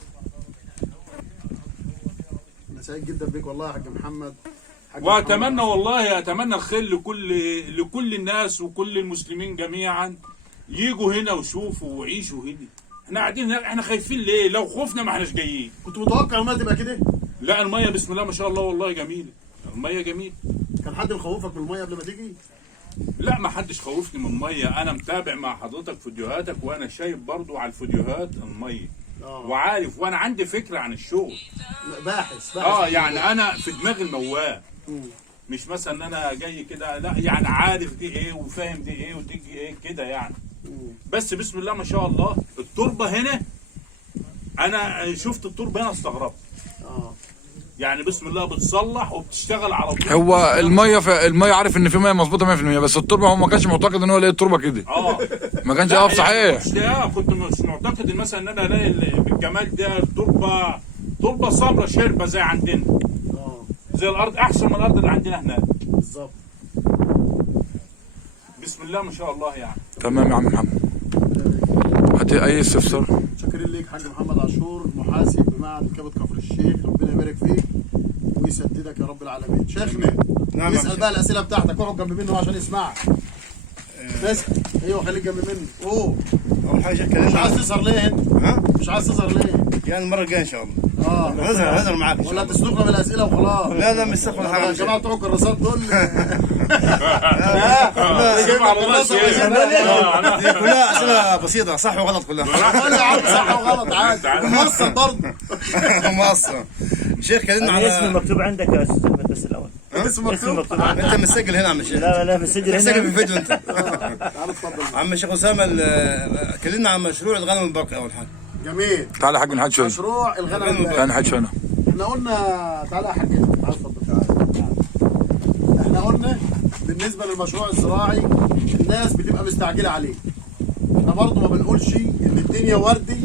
انا سعيد جدا بيك والله يا حاج محمد. واتمنى والله اتمنى الخير لكل الناس وكل المسلمين جميعا يجوا هنا ويشوفوا ويعيشوا هنا. احنا قاعدين هنا احنا خايفين ليه؟ لو خفنا ما احناش جايين. كنت متوقع الميه تبقى كده؟ لا الميه بسم الله ما شاء الله والله جميله، الميه جميله. كان حد مخوفك من الميه قبل ما تيجي؟ لا ما حدش خوفني من الميه، انا متابع مع حضرتك فيديوهاتك وانا شايف برضو على الفيديوهات الميه وعارف، وانا عندي فكره عن الشغل. باحث يعني انا في دماغي الموال، مش مثلا ان انا جاي كده، لا يعني عارف دي ايه وفاهم دي ايه ودي ايه كده يعني. بس بسم الله ما شاء الله التربه هنا، انا شفت التربه هنا استغربت. يعني بسم الله بتصلح وبتشتغل على طول. هو الميه عارف ان في ميه مظبوطه 100%، بس التربه هو ما كانش معتقد ان هو يلاقي التربه كده. ما كانش عارف صحيح. كنت مش معتقد مثلا ان انا الاقي بالجمال ده تربه صبره شربه زي عندنا. زي الارض احسن من الارض اللي عندنا هناك. بالظبط. بسم الله ما شاء الله يعني. تمام يا عم محمد. هاتي اي استفسار. شاكرين ليك حاج محمد عاشور، محاسب بمعهد كبد كفر الشيخ، ربنا يبارك فيك ويسددك يا رب العالمين. شيخنا نعم. اسال بقى الاسئله بتاعتك، اقعد جنب منه عشان يسمعك. اسال. ايوه خليك جنب منه. اول حاجه مش عايز تظهر ليه انت؟ مش عايز تظهر ليه؟ يعني المره الجايه ان شاء الله. هزر معاك ان شاء ولا الله. تسلكنا بالاسئله وخلاص؟ لا مش سخن حاجه. يا جماعه بتوع الكراسات دول دي كلها اسئله بسيطه صح وغلط كلها. قول يا عم صح وغلط عادي، وموصل برضه. مصر شيخ كلمنا عن اسمي مكتوب عندك يا استاذ احمد بس الاول. اسمه اسمي مكتوب. مكتوب عندك. انت مسجل هنا يا عم الشيخ. لا مسجل مسجل في هنا. الفيديو انت. تعال اتفضل. عم الشيخ اسامه كلمنا عن مشروع الغنم الباقي اول حاجه. جميل. تعالى يا حاج نحكي شويه. مشروع الغنم الباقي. تعالى نحكي شويه. احنا قلنا تعالى يا حاج، تعالى اتفضل. احنا قلنا بالنسبه للمشروع الزراعي الناس بتبقى مستعجله عليه. احنا برضه ما بنقولش ان الدنيا وردي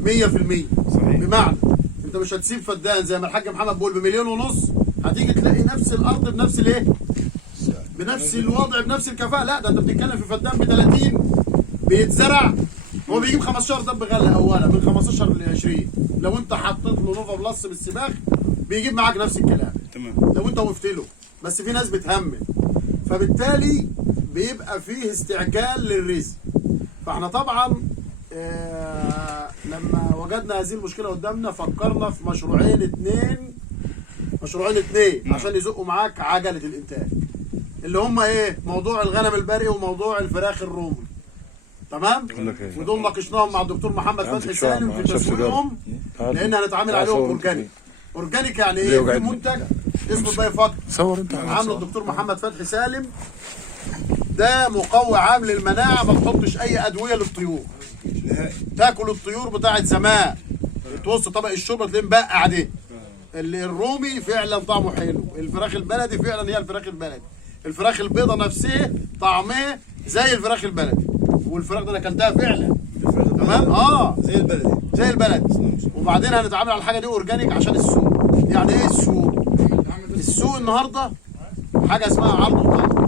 100%. صحيح. بمعنى انت مش هتسيب فدان زي ما الحاج محمد بيقول ب1.5 مليون هتيجي تلاقي نفس الارض بنفس الايه؟ بنفس الوضع بنفس الكفاءه. لا ده انت بتتكلم في فدان ب30 بيتزرع، هو بيجيب 15 دب غله اولا من 15 ل 20. لو انت حطيت له نوفا بلس بالسباخ بيجيب معاك نفس الكلام. تمام. لو انت وقفت له، بس في ناس بتهمل، فبالتالي بيبقى فيه استعجال للرزق. فاحنا طبعا لما وجدنا هذه المشكله قدامنا فكرنا في مشروعين اتنين عشان يزقوا معاك عجله الانتاج، اللي هم ايه؟ موضوع الغنم البري وموضوع الفراخ الرومي. تمام؟ ودول ناقشناهم مع الدكتور محمد فتحي سالم في تسويقهم، لان هنتعامل عليهم اورجانيك. اورجانيك يعني ايه؟ في منتج اسمه الباي فاكتور صور انت. عامله الدكتور محمد فتحي سالم، ده مقوي عام للمناعه، ما تحطش اي ادويه للطيور. تاكل الطيور بتاعت زمان، توصل طبق الشوربه تلاقيه مبقع ده. الرومي فعلا طعمه حلو، الفراخ البلدي فعلا هي الفراخ البلدي، الفراخ البيضه نفسها طعمها زي الفراخ البلدي، والفراخ ده انا اكلتها فعلا. تمام زي البلدي. زي البلد. وبعدين هنتعامل على الحاجه دي اورجانيك عشان السوق. يعني ايه السوق؟ السوق النهارده حاجه اسمها عرض وطلب.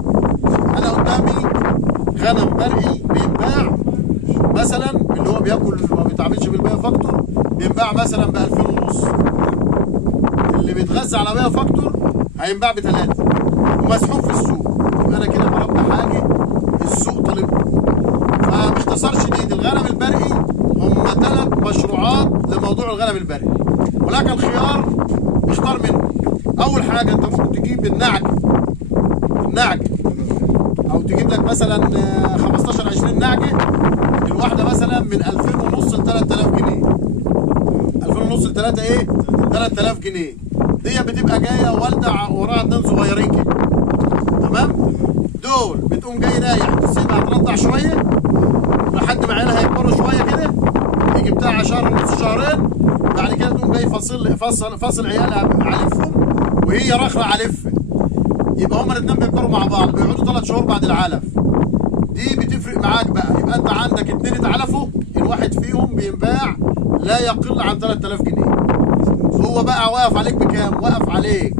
انا قدامي غنم برقي بينباع مثلا اللي هو بياكل ما بيتعاملش بالبايو فاكتور، بينباع مثلا ب 2000 ونص. اللي بيتغذى على بايو فاكتور هينباع ب3 ومسحوب في السوق. يبقى انا كده بربي حاجه السوق طالبها. فباختصار شديد الغنم البرقي هم 3 مشروعات لموضوع الغنم البرقي، ولكن الخيار اختار منه. اول حاجه انت ممكن تجيب النعج او تجيب لك مثلا 15 20 نعجه، الواحده مثلا من 2000 ونص ل 3000 جنيه. 2000 ونص ل 3000 جنيه. دي بتبقى جايه والده وراها 2 صغيرين كده. تمام؟ دول بتقوم جاي رايح تسيبها ترضع شويه لحد ما عيالها يكبروا شويه كده، يجي بتاع شهر ونص شهرين، بعد كده تقوم جاي فاصل عيالها علفهم وهي راخره علف. يبقى هما الاثنين بيكبروا مع بعض، بيقعدوا 3 شهور بعد العلف. دي بتفرق معاك بقى. يبقى انت عندك 2 اتعلفوا، الواحد فيهم بينباع لا يقل عن 3000 جنيه. هو بقى واقف عليك بكام؟ واقف عليك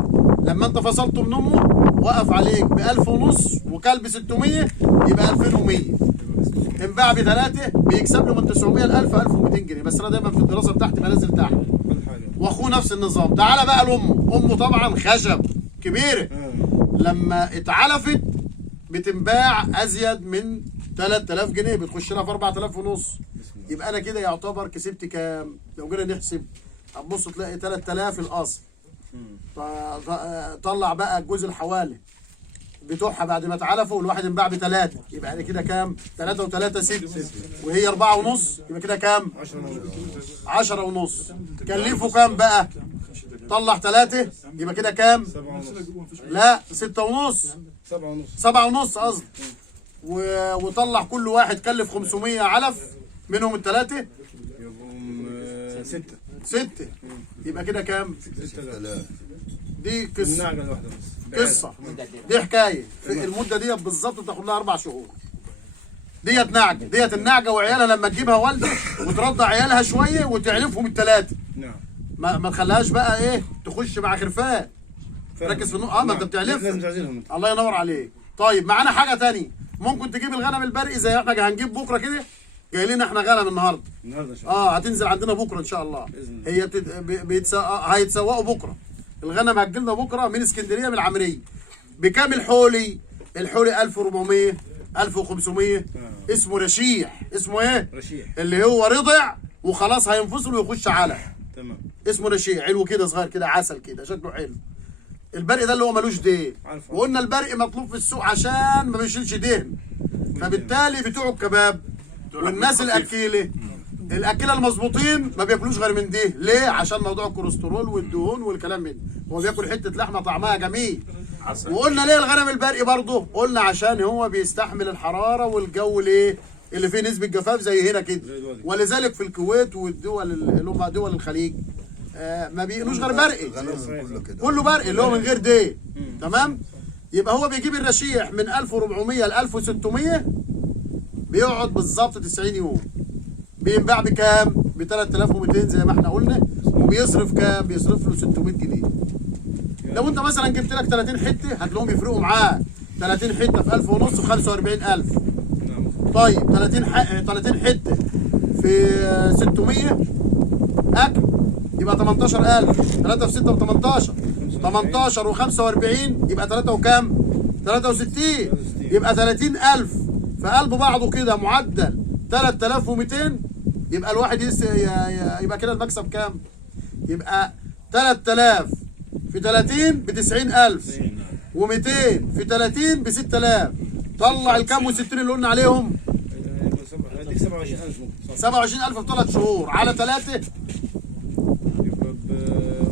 لما انت فصلته من امه واقف عليك ب 1000 ونص، وكلب 600 يبقى 2100. انباع ب3 بيكسب له من 900 ل 1000 1200 جنيه. بس انا دايما في الدراسه بتاعتي بنزل تحت. واخوه نفس النظام. تعالى بقى لامه. امه طبعا خشب كبيره، لما اتعلفت بتنباع ازيد من 3000 جنيه، بتخش لها في 4000 ونص. يبقى انا كده يعتبر كسبت كام؟ لو جينا نحسب هتبص تلاقي 3000 الاصل. طلع بقى الجزء الحوالي بتوعها بعد ما اتعلفوا، والواحد انباع ب3، يبقى انا كده كام؟ 3 و3 6، وهي 4 ونص، يبقى كده كام؟ 10 ونص. كلفه كام بقى؟ طلع 3 يبقى كده كام؟ 7 ونص. لا 6 ونص. 7 ونص. 7 ونص قصدي. وطلع كل واحد كلف 500 علف، منهم الثلاثة يبقوا 6. 6، يبقى كده كام؟ 6000. دي قصة. النعجة الواحدة بس. قصة. دي حكاية. في المدة دي بالظبط بتاخد لها 4 شهور. ديت نعجة، ديت النعجة وعيالها لما تجيبها والدة وترضع عيالها شوية وتعلفهم ال3. نعم. ما تخليهاش بقى ايه تخش مع خرفان. ركز في النقطة. ما انت بتعلفها. الله ينور عليك. طيب معانا حاجة تانية، ممكن تجيب الغنم البرقي زي احنا هنجيب بكرة كده. جاي لنا احنا غنم النهارده. ان شاء الله. هتنزل عندنا بكرة ان شاء الله. هي هيتسوقوا بكرة. الغنم هتجيلنا بكرة من اسكندرية من العمرية. بكام الحولي؟ الحولي 1400 1500. اسمه رشيح. اسمه ايه؟ رشيح. اللي هو رضع وخلاص هينفصل ويخش علف. تمام. اسمه رشيح، علو كده صغير كده عسل كده شكله حلو. البرق ده اللي هو ملوش دهن، وقلنا البرق مطلوب في السوق عشان ما بيشيلش دهن، فبالتالي بتوع الكباب والناس الاكيله المظبوطين ما بياكلوش غير من ده. ليه؟ عشان موضوع الكوليسترول والدهون والكلام من ده. هو بياكل حته لحمه طعمها جميل. وقلنا ليه الغنم البرقي برضه؟ قلنا عشان هو بيستحمل الحراره والجو الايه اللي فيه نسبه جفاف زي هنا كده. ولذلك في الكويت والدول اللي هم دول الخليج ما بيقلوش غير برقي، كله برقي اللي هو من غير ديه. تمام؟ يبقى هو بيجيب الرشيح من 1400 ل 1600، بيقعد بالظبط 90 يوم. بينباع بكام؟ ب 3200 زي ما احنا قلنا، وبيصرف كام؟ بيصرف له 600 جنيه. لو انت مثلا جبت لك 30 حته هتلاقيهم يفرقوا معاك. 30 حته في 1000 ونص ب 45000. طيب 30 حته في 600 اكل يبقى 18000. 3 في 6 ب 18. 18 و45 يبقى 3 وكام؟ 63. يبقى 30000 في قلب بعضه كده معدل 3200. يبقى الواحد يبقى كده المكسب كام؟ يبقى 3000 في 30 ب 90000 و200 في 30 ب 6000. طلع الكام و60 اللي قلنا عليهم؟ 27000 في 3 شهور على 3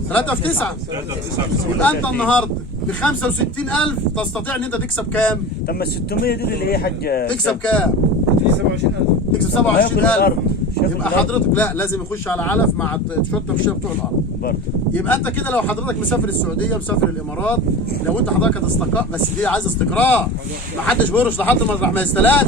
3 في 9. يبقى انت النهارده ب 65000 تستطيع ان انت تكسب كام؟ طب ما 600 دي اللي هي حاجه تكسب كام؟ 27000. تكسب 27000. يبقى حضرتك لا لازم يخش على علف مع شويه تمشيه بتوع الارض برضه. يبقى انت كده لو حضرتك مسافر السعوديه مسافر الامارات، لو انت حضرتك هتستقر، بس دي عايز استقرار. ما حدش بيرش لحد ما يستلات.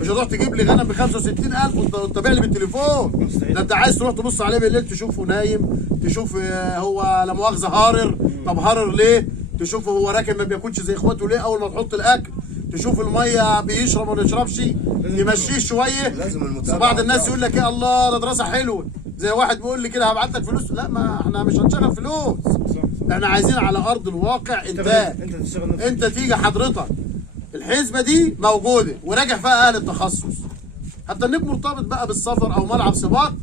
مش هتروح تجيب لي غنم ب 65,000 وانت بايع لي بالتليفون. ده انت عايز تروح تبص عليه بالليل تشوفه نايم، تشوف هو لا مؤاخذه هارر، طب هارر ليه؟ تشوف هو راكب ما بياكلش زي اخواته ليه؟ اول ما تحط الاكل تشوف الميه بيشرب ولا ما يشربش، تمشيه شويه. بعض الناس يقول لك يا الله ده دراسه حلوه، زي واحد بيقول لي كده هبعت لك فلوس. لا، ما احنا مش هنشغل فلوس، احنا عايزين على ارض الواقع انتاج. انت تيجي حضرتك الحسبه دي موجوده وراجع فيها اهل التخصص. حتى انك مرتبط بقى بالسفر او ملعب سباق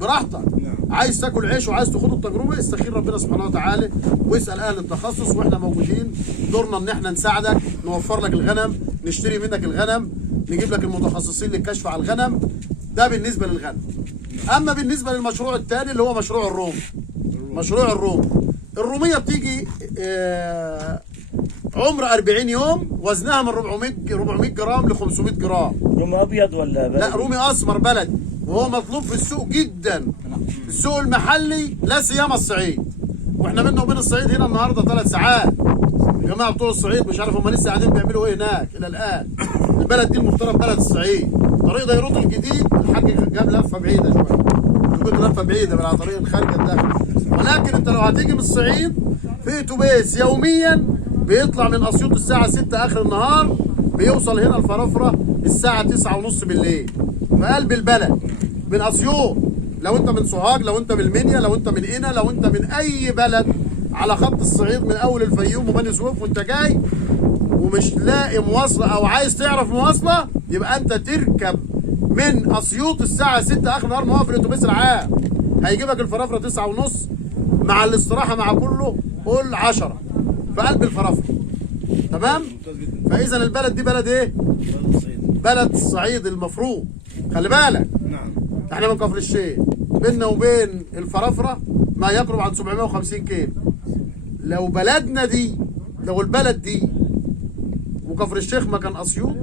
براحتك. عايز تاكل عيش وعايز تاخد التجربه، استخير ربنا سبحانه وتعالى واسال اهل التخصص، واحنا موجودين. دورنا ان احنا نساعدك، نوفر لك الغنم، نشتري منك الغنم، نجيب لك المتخصصين للكشف على الغنم. ده بالنسبه للغنم. اما بالنسبه للمشروع الثاني اللي هو مشروع الروم. مشروع الروم، الروميه بتيجي عمر 40 يوم، وزنها من 400 جرام ل 500 جرام. رومي ابيض ولا بلدي؟ لا، رومي اسمر بلدي، وهو مطلوب في السوق جدا، السوق المحلي لا سيما الصعيد. واحنا بينا وبين الصعيد هنا النهارده 3 ساعات. الجماعه بتوع الصعيد مش عارف هم لسه قاعدين بيعملوا ايه هناك الى الان. البلد دي المفترض بلد الصعيد. طريق ديروت الجديد الحاج جاب لفه بعيده شويه، كنت لفه بعيده من على طريق الخارج الداخل. ولكن انت لو هتيجي من الصعيد في اتوبيس يوميا بيطلع من اسيوط الساعه 6 اخر النهار، بيوصل هنا الفرافره الساعه 9:30 بالليل في قلب البلد من اسيوط. لو انت من سوهاج، لو انت من المنيا، لو انت من قنا، لو انت من اي بلد على خط الصعيد من اول الفيوم وبني سويف وانت جاي ومش لاقي مواصله او عايز تعرف مواصله، يبقى انت تركب من اسيوط الساعه 6 اخر النهار موقف الاتوبيس العام، هيجيبك الفرافره 9:30 مع الاستراحه مع كله قول 10 في قلب الفرافره. تمام؟ فاذا البلد دي بلد ايه؟ بلد الصعيد المفروض. خلي بالك، احنا من كفر الشيخ بيننا وبين الفرافره ما يقرب عن 750 كيلو. لو بلدنا دي، لو البلد دي وكفر الشيخ ما كان اسيوط،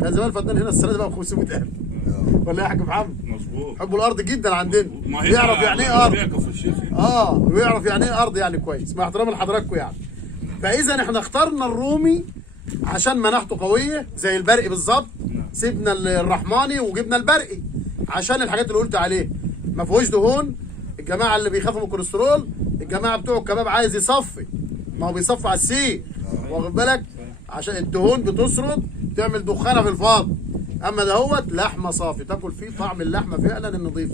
كان زمان الفدان هنا السنه دي بقى ب 500,000. ولا ايه يا حاج محمد؟ مظبوط. يحبوا الارض جدا عندنا، بيعرف يعني ايه ارض. ويعرف يعني ايه ارض يعني كويس، مع احترامي لحضراتكم يعني. فاذا احنا اخترنا الرومي عشان مناعته قويه زي البرقي بالظبط. سيبنا الرحماني وجبنا البرقي عشان الحاجات اللي قلت عليه، ما فيهوش دهون. الجماعه اللي بيخافوا من الكوليسترول، الجماعه بتوع الكباب عايز يصفي، ما هو بيصفي على السيخ، واخد بالك؟ عشان الدهون بتسرد تعمل دخانه في الفاضي. اما دهوت لحمه صافي تاكل فيه طعم اللحمه فعلا النظيف.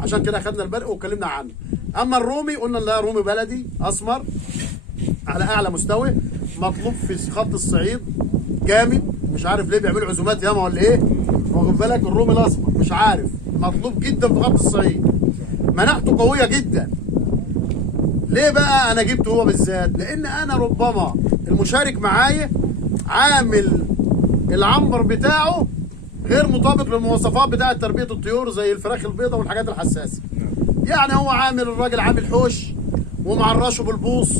عشان كده اخدنا البرق واتكلمنا عنه. اما الرومي قلنا لا، رومي بلدي اسمر على اعلى مستوى، مطلوب في خط الصعيد جامد. مش عارف ليه بيعملوا عزومات ياما ولا ايه، واخد بالك؟ الرومي الاسمر مش عارف مطلوب جدا في خط الصعيد، مناعته قويه جدا. ليه بقى انا جبته هو بالذات؟ لان انا ربما المشارك معايا عامل العنبر بتاعه غير مطابق للمواصفات بتاعه تربيه الطيور زي الفراخ البيضاء والحاجات الحساسه. يعني هو عامل، الراجل عامل حوش ومعرشه بالبوص،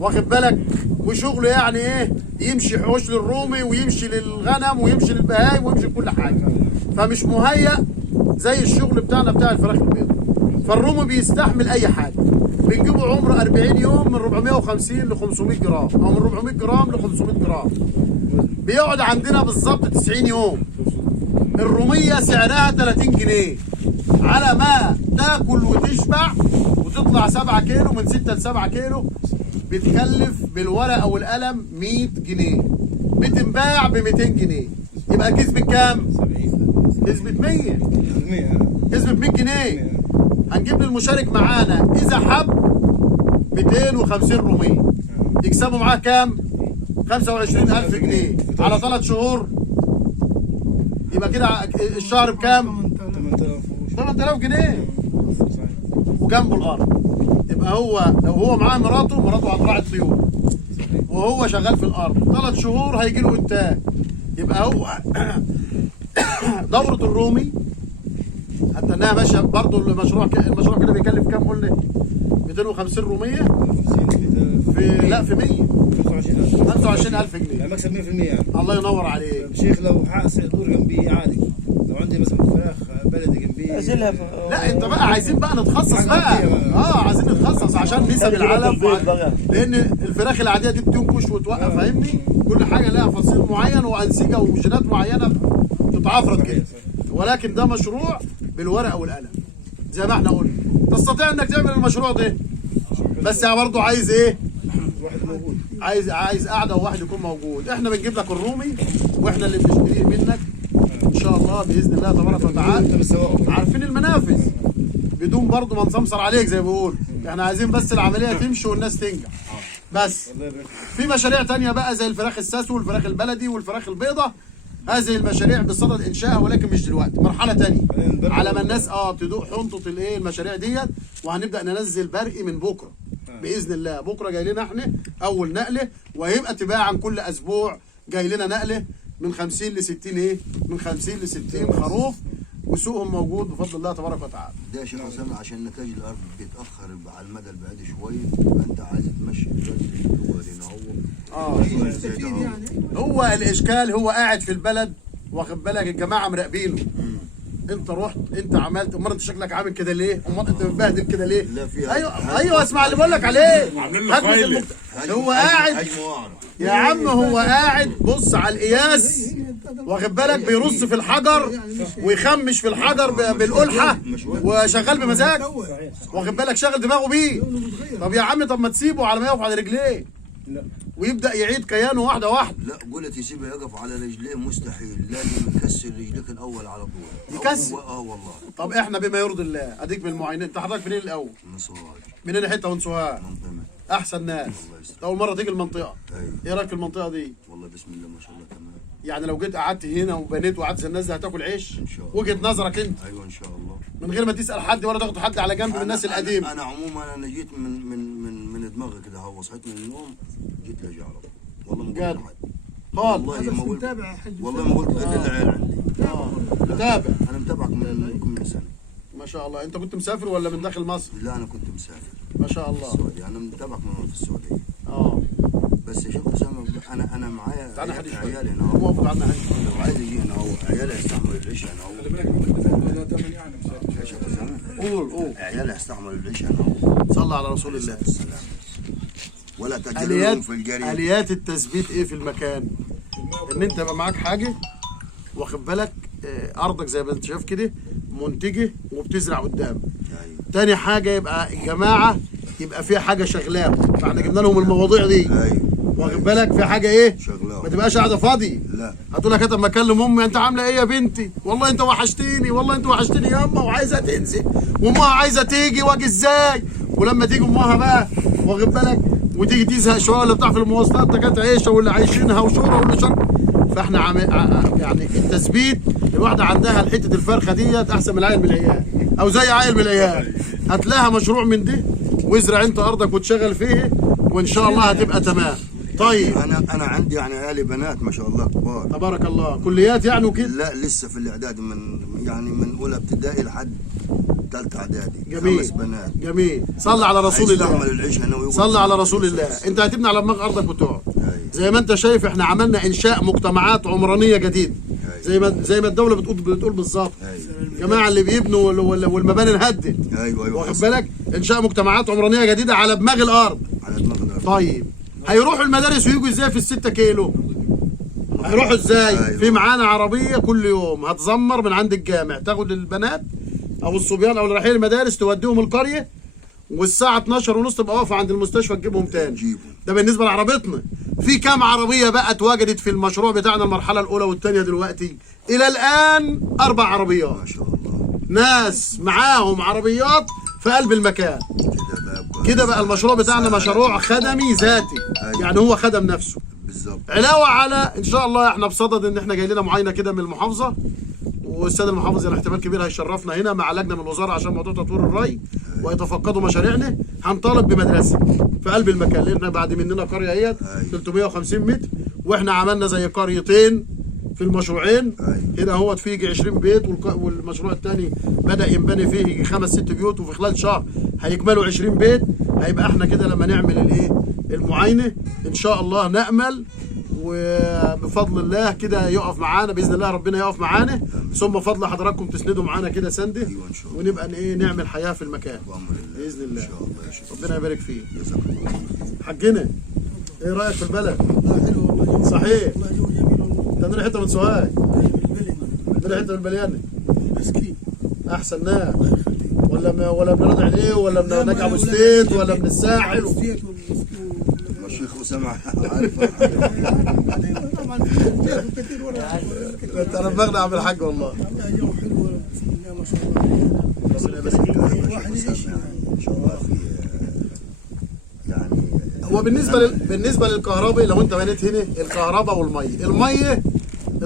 واخد بالك؟ وشغله يعني ايه، يمشي حوش للرومي ويمشي للغنم ويمشي للبهايم ويمشي لكل حاجه، فمش مهيأ زي الشغل بتاعنا بتاع الفراخ البيضاء. فالرومي بيستحمل اي حاجه. بنجيبه عمره 40 يوم من 450 ل 500 جرام او من 400 جرام ل 500 جرام. بيقعد عندنا بالظبط 90 يوم. الروميه سعرها 30 جنيه على ما تاكل وتشبع وتطلع 7 كيلو، من 6 ل 7 كيلو بتكلف بالورقه والقلم 100 جنيه، بتنباع ب 200 جنيه. يبقى كسبة كام؟ كسبة 100. كسبة 100 جنيه. هنجيب للمشارك معانا اذا حب 250 روميه، يكسبوا معاه كام؟ 25,000 جنيه على 3 شهور. يبقى كده الشهر بكام؟ 8,000 جنيه وجنبه الارض. يبقى هو لو هو معاه مراته هتراعي الطيور وهو شغال في الارض 3 شهور هيجي له انتاج. يبقى هو دوره الرومي حتى انها ماشيه برضه. المشروع كده بيكلف كام قلنا؟ 250 روميه في لا في 100 25,000 جنيه. مكسب 100% يعني. الله ينور عليك. شيخ لو حاسس دور جنبي عادي، لو عندي مثلا فراخ بلدي جنبي ازلها لا انت بقى عايزين بقى نتخصص بقى. عايزين نتخصص عشان نسب العلف لان الفراخ العاديه دي بتنكش وتوقف، فاهمني؟ كل حاجه لها فصيل معين وانسجه وجينات معينه متعفرت كده، ولكن ده مشروع بالورقه والقلم زي ما احنا قلنا. تستطيع انك تعمل المشروع ده، بس برضه عايز ايه؟ عايز قاعده وواحد يكون موجود. احنا بنجيب لك الرومي واحنا اللي بنشتريه منك ان شاء الله باذن الله تبارك وتعالى، عارفين المنافذ بدون برضه ما نسمسر عليك زي ما بيقول. احنا عايزين بس العمليه تمشي والناس تنجح بس. في مشاريع تانية بقى زي الفراخ الساسو والفراخ البلدي والفراخ البيضة، هذه المشاريع بصدد انشائها ولكن مش دلوقتي، مرحله تانية على ما الناس تدوق حنطه الايه المشاريع ديت. وهنبدا ننزل برقي من بكره باذن الله. بكره جاي لنا احنا اول نقله، وهيبقى تباعا كل اسبوع جاي لنا نقله من 50 ل 60 من 50 ل 60 خروف، وسوقهم موجود بفضل الله تبارك وتعالى. ده يا شيخ حسام عشان نتاج الارض بيتاخر على المدى البعيد شويه، فانت عايز تمشي هو هو الاشكال هو قاعد في البلد واخد بالك، الجماعه مراقبينه. انت رحت انت عملت، امال انت شكلك عامل كده ليه؟ امال انت متبهدل كده ليه؟ ايوه اسمع اللي بقول لك عليه. هو قاعد يا عم، هو قاعد بص على القياس واخد بالك، بيرص في الحجر ويخمش في الحجر بالقلحه وشغال بمزاج واخد بالك، شغل دماغه بيه. طب يا عم طب ما تسيبه على ما يقف على رجليه ويبدا يعيد كيانه واحده واحده. لا قلت يسيبه يقف على رجليه مستحيل، لازم يكسر رجليك الاول على طول. يكسر؟ والله. طب احنا بما يرضي الله اديك بالمعاينات. انت حضرتك منين الاول؟ من سوهاج. من اي حته من سوهاج؟ احسن ناس. اول مره تيجي المنطقه. ايه رايك في المنطقه دي؟ والله بسم الله ما شاء الله تمام. يعني لو جيت قعدت هنا وبنيت وقعدت زي الناس دي هتاكل عيش؟ ان شاء الله. وجهه نظرك انت؟ ايوه ان شاء الله. من غير ما تسال حد ولا تاخد حد على جنب من الناس القديمه. انا عموما انا جيت من دماغي كده، هو صحيت من النوم جيت لاجي على طول. والله ما قلت لحد. والله ما قلت. والله ما قلت الا العيال عندي. متابع. انا متابعك من سنه. ما شاء الله. انت كنت مسافر ولا من داخل مصر؟ لا انا كنت مسافر. ما شاء الله. السعوديه. انا متابعك من في السعوديه. بس يا شيخ اسامه انا معايا عيالي هنا اهو. وقف عنا حاجه. لو عايز يجي هنا اهو، عيالي هيستحملوا العيش هنا اهو. خلي بالك يا شيخ اسامه. قول. عيالي هيستحملوا العيش هنا اهو. صلى على رسول الله. ولا تجلهم في الجري. اليات التثبيت ايه في المكان؟ ان انت يبقى معاك حاجه واخد بالك، ارضك زي ما انت شايف كده منتجه وبتزرع قدام. تاني حاجه يبقى الجماعه يبقى فيها حاجه شغلاهم، فاحنا جبنا لهم المواضيع دي واخد بالك، في حاجه ايه؟ شغلاهم. ما تبقاش قاعده فاضي. لا هتقول لك طب ما اكلم امي، انت عامله ايه يا بنتي؟ والله انت وحشتيني، والله انت وحشتيني يا اما، وعايزه تنزل وامها عايزه تيجي، واجي ازاي؟ ولما تيجي امها بقى واخد بالك وتيجي تزهق شويه ولا بتاع في المواصلات، ده كانت عيشه واللي عايشينها وشوره واللي شر. فاحنا يعني التثبيت الواحده عندها حته الفرخه ديت احسن من عيل من العيال، او زي عيل من العيال. هات لها مشروع من دي وازرع انت ارضك وتشغل فيه وان شاء الله هتبقى تمام. طيب انا عندي يعني عيالي بنات ما شاء الله كبار تبارك الله. كليات يعني وكده؟ لا لسه في الاعداد، من اولى ابتدائي لحد ثالثه اعدادي. جميل 5 بنات. جميل. صلي على رسول الله. العيش هنا صلي على رسول الله. انت هتبني على دماغ ارضك وتقعد. زي ما انت شايف احنا عملنا انشاء مجتمعات عمرانيه جديده زي ما الدوله بتقول بالظبط. الجماعه اللي بيبنوا والمباني الهدد. ايوه واخد بالك، انشاء مجتمعات عمرانيه جديده على دماغ الارض. طيب هيروحوا المدارس ويجوا ازاي في ال6 كيلو؟ هيروحوا ازاي؟ في معانا عربيه كل يوم هتزمر من عند الجامع، تاخد البنات او الصبيان او اللي رايحين المدارس توديهم القريه، والساعه 12:30 تبقى واقفه عند المستشفى تجيبهم تاني. ده بالنسبه لعربيتنا. في كام عربيه بقى اتوجدت في المشروع بتاعنا المرحله الاولى والثانيه دلوقتي؟ الى الان 4 عربيات. ما شاء الله. ناس معاهم عربيات في قلب المكان. كده بقى المشروع بتاعنا مشروع خدمي ذاتي. يعني هو خدم نفسه بالظبط. علاوه على ان شاء الله احنا بصدد ان احنا جاي لنا معاينه كده من المحافظه، والسيد المحافظ يعني احتمال كبير هيشرفنا هنا مع لجنه من الوزاره عشان موضوع تطوير الري ويتفقدوا مشاريعنا. هنطالب بمدرسه في قلب المكان، لان بعد مننا قريه اهيت 350 متر، واحنا عملنا زي قريتين في المشروعين. هنا هو في يجي 20 بيت، والمشروع الثاني بدا ينبني فيه يجي 5 6 بيوت، وفي خلال شهر هيكملوا 20 بيت. هيبقى احنا كده لما نعمل المعاينه ان شاء الله نامل وبفضل الله كده يقف معانا باذن الله، ربنا يقف معانا، ثم فضل حضراتكم تسندوا معانا كده سنده، ونبقى نعمل حياه في المكان باذن الله. ربنا يبارك فيه. حجنا ايه رايك في البلد؟ صحيح. انت من حته من سوهاج؟ من حته المليانه مسكين احسن ناس ولا من رضع عينيه ولا من نجع ابو ستيت ولا من الساحل الشيخ اسامه عارفه انت ربنا عم الحاج والله. هو بالنسبه للكهرباء لو انت بنيت هنا الكهرباء الميه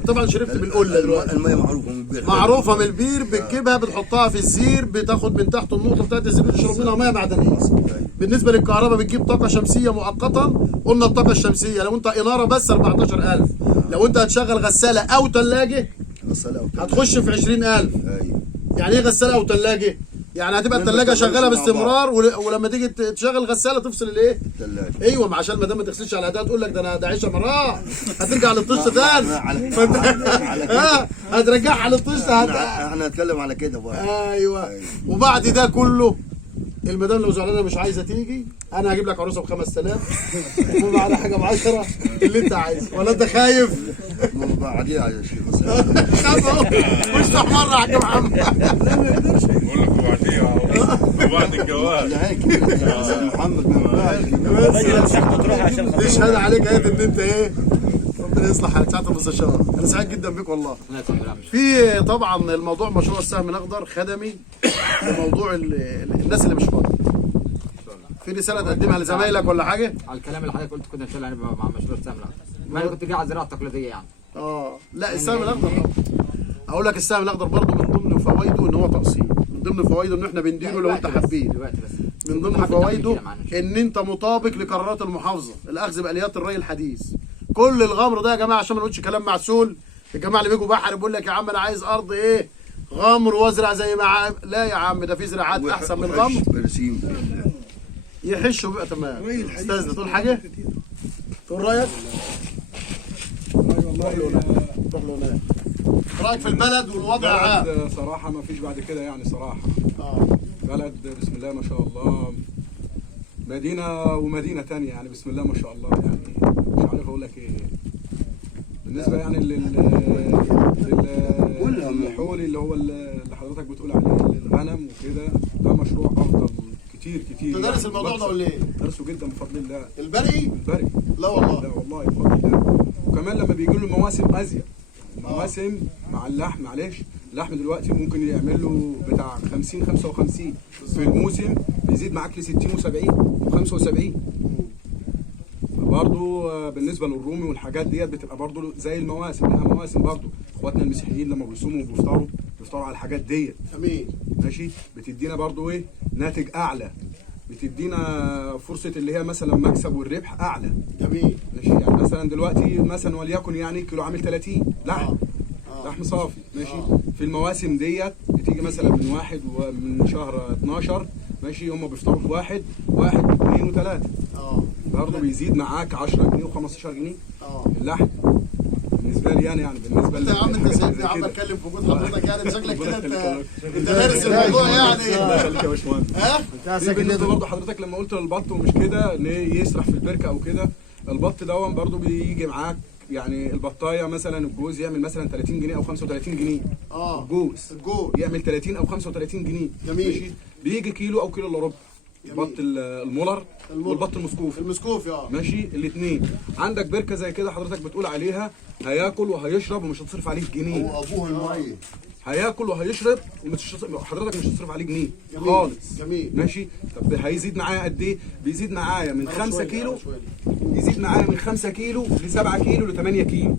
طبعا شربت من القله دلوقتي. الميه معروفه من البير، معروفه من البير، بتجيبها بتحطها في الزير، بتاخد من تحت النقطه بتاعت الزير بتشرب منها ميه معدنيه. بالنسبه للكهرباء بتجيب طاقه شمسيه مؤقتا. قلنا الطاقه الشمسيه لو انت اناره بس 14,000، لو انت هتشغل غساله او ثلاجه هتخش في 20,000. يعني ايه غساله او ثلاجه؟ يعني هتبقى الثلاجه شغاله باستمرار ولما تيجي تشغل غساله تفصل الايه؟ الثلاجه. ايوه، عشان ما دام ما تغسلش على ايدها تقول لك ده عيشه مراه هترجع للطش تاني. هترجعها للطش. احنا هنتكلم على كده بقى. ايوه. وبعد ده كله المدام لو زعلانه مش عايزه تيجي، انا هجيب لك عروسه ب 5000 ومعانا حاجه ب 10 اللي انت عايزه. ولا انت خايف؟ بعديها يا شيخ خاف اهو مش مره يا حاج محمد. لا ما يقدرش بقول لك بعديها اهو بعد الجواز. لا هيك محمد ما ينفعش دي شهاده عليك اهي ان انت ايه، ربنا يصلح حالك ساعه المستشار. انا سعيد جدا بيك والله. في طبعا الموضوع مشروع السهم الاخضر خدمي لموضوع الناس اللي مش فاضيه. في رساله تقدمها لزمايلك ولا حاجه؟ على الكلام اللي حضرتك قلت كنا نتكلم عليه مع مشروع السهم الاخضر. ما انا كنت جاي على الزراعه التقليديه يعني. لا السهم الاخضر اقول لك السهم الاخضر برضه من ضمن فوائده ان هو تقسيط، من ضمن فوائده ان احنا بنديله لو انت حابين. من ضمن فوائده ان انت مطابق لقرارات المحافظه، الاخذ باليات الري الحديث. كل الغمر ده يا جماعه عشان ما نقولش كلام معسول، الجماعه اللي بيجوا بحر بيقول لك يا عم انا عايز ارض ايه غمر وازرع زي ما لا يا عم، ده في زراعات احسن من غمر. يحشوا بقى تمام. استاذ تقول حاجه؟ تقول رايك؟ روح له هناك. رايك في البلد والوضع عام؟ صراحه ما فيش بعد كده يعني صراحه. بلد بسم الله ما شاء الله، مدينه ومدينه ثانيه يعني بسم الله ما شاء الله. يعني مش عارف اقول لك ايه بالنسبه يعني للحول اللي هو اللي حضرتك بتقول عليه الغنم وكده. ده مشروع افضل كتير. انت دارس الموضوع ده ولا ايه؟ درسه جدا بفضل الله. البري؟ لا والله. لا والله بفضل الله. وكمان لما بيجي له مواسم ازيد، مواسم مع اللحم، معلش اللحم دلوقتي ممكن يعمل له بتاع 50 55 في الموسم، بيزيد معاك ل 60 و70 و75. برضه بالنسبه للرومي والحاجات ديت بتبقى برضه زي المواسم، لها مواسم برضه. اخواتنا المسيحيين لما بيصوموا بيفطروا على الحاجات ديت. جميل. ماشي. بتدينا برضه ايه ناتج اعلى، بتدينا فرصه اللي هي مثلا مكسب والربح اعلى. جميل. ماشي. يعني مثلا دلوقتي مثلا وليكن يعني كيلو عامل 30 لحم لحم صافي. ماشي. في المواسم ديت بتيجي مثلا من 1 ومن شهر 12 ماشي، هم بيفطروا في 1 و2 و3 برضه بيزيد معاك 10 جنيه و15 جنيه اللحم بالنسبه لي يعني بالنسبه لي. يا عم انت سيبني يا عم اتكلم في وجود حضرتك يعني شكلك كده انت دارس الموضوع يعني. الله يخليك يا باشمهندس. بالنسبه برضه حضرتك لما قلت للبط ومش كده ليه يسرح في البركه او كده، البط ده برضه بيجي معاك يعني البطايه مثلا الجوز يعمل مثلا 30 جنيه او 35 جنيه. الجوز يعمل 30 او 35 جنيه. جميل. ماشي. بيجي كيلو او كيلو الا ربع. البط المولر والبط المسكوفي ماشي. الاثنين عندك بركه زي كده حضرتك بتقول عليها، هياكل وهيشرب ومش هتصرف عليه جنيه. هو ابوه الميه هياكل وهيشرب حضرتك مش هتصرف عليه جنيه خالص. جميل. ماشي. طب هيزيد معايا قد ايه؟ بيزيد معايا من 5 كيلو، يزيد معايا من 5 كيلو ل 7 كيلو ل 8 كيلو.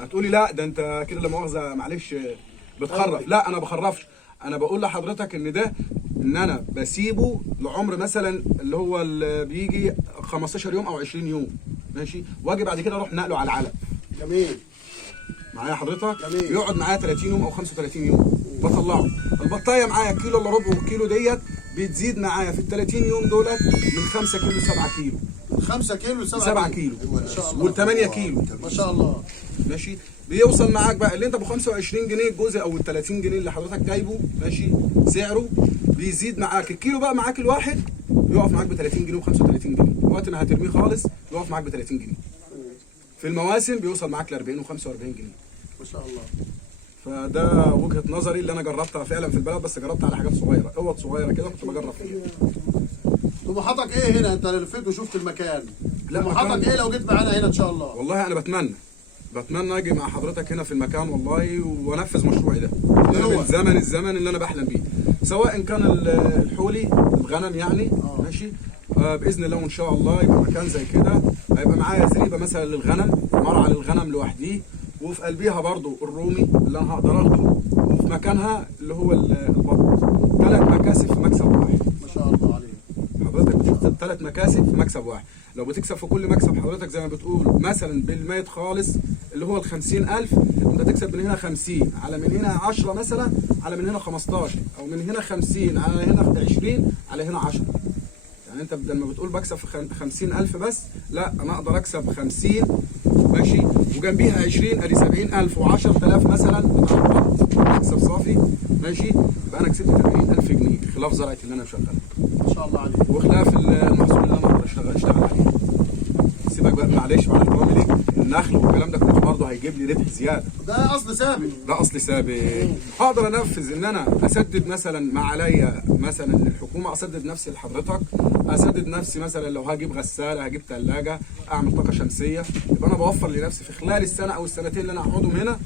هتقولي لا ده انت كده لا مؤاخذه معلش بتخرف. لا انا بخرفش، انا بقول لحضرتك ان ده ان انا بسيبه لعمر مثلا اللي هو اللي بيجي 15 يوم او 20 يوم. ماشي. واجي بعد كده اروح نقله على العلف. جميل. معايا حضرتك؟ جميل. يقعد معايا 30 يوم او 35 يوم بطلعه. البطايه معايا كيلو الا ربع والكيلو ديت بتزيد معايا في ال 30 يوم دولت من 5 كيلو ل 7 كيلو. من 5 كيلو ل 7 كيلو ما شاء الله. وال 8 كيلو ما شاء الله. ماشي. بيوصل معاك بقى اللي انت ب 25 جنيه الجزء او ال 30 جنيه اللي حضرتك جايبه ماشي سعره بيزيد معاك. الكيلو بقى معاك الواحد يقف معاك ب 30 جنيه و 35 جنيه. وقت ما هترميه خالص يقف معاك ب 30 جنيه. في المواسم بيوصل معاك ل 40 و 45 جنيه. ما شاء الله. فده وجهه نظري اللي انا جربتها فعلا في البلد، بس جربتها على حاجات صغيره، اوض صغيره كده كنت بجرب فيها. طموحاتك ايه هنا؟ انت لفيت وشفت المكان. لا، طموحاتك ايه لو جيت معانا هنا ان شاء الله؟ والله انا بتمنى اجي مع حضرتك هنا في المكان والله وانفذ مشروعي ده هو؟ من الزمن اللي انا بحلم بيه، سواء كان الحولي الغنم يعني ماشي. باذن الله وان شاء الله يبقى مكان زي كده، هيبقى معايا زريبه مثلا للغنم، مرعى للغنم لوحديه، وفي قلبيها برضو الرومي اللي انا هقدر اخده، وفي مكانها اللي هو البط. 3 مكاسب في مكسب واحد. ما شاء الله عليك. حضرتك بتكسب 3 مكاسب في مكسب واحد. لو بتكسب في كل مكسب حضرتك زي ما بتقول مثلا بالميت خالص اللي هو ال 50,000، انت تكسب من هنا 50 على من هنا 10 مثلا على من هنا 15، او من هنا 50 على هنا 20 على هنا 10. يعني انت بدل ما بتقول بكسب في 50,000 بس، لا انا اقدر اكسب 50 ماشي، وجنبيها 20 ادي 70,000 و10,000 مثلا بتاع البط مكسب صافي ماشي، يبقى انا كسبت 80,000 جنيه خلاف زرعه اللي انا مشغلها. ما شاء الله عليك. وخلاف المحصول اللي انا اقدر اشتغل عليه. سيبك بقى معلش مع احترامي ليك، النخل والكلام ده كله برضه هيجيب لي ربح زياده. ده اصل ثابت. ده اصل ثابت. هقدر انفذ ان انا اسدد مثلا ما عليا مثلا للحكومه، اسدد نفسي لحضرتك، اسدد نفسي مثلا لو هجيب غساله، هجيب ثلاجه، اعمل طاقه شمسيه، يبقى انا بوفر لنفسي في خلال السنه او السنتين اللي انا هقعدهم هنا،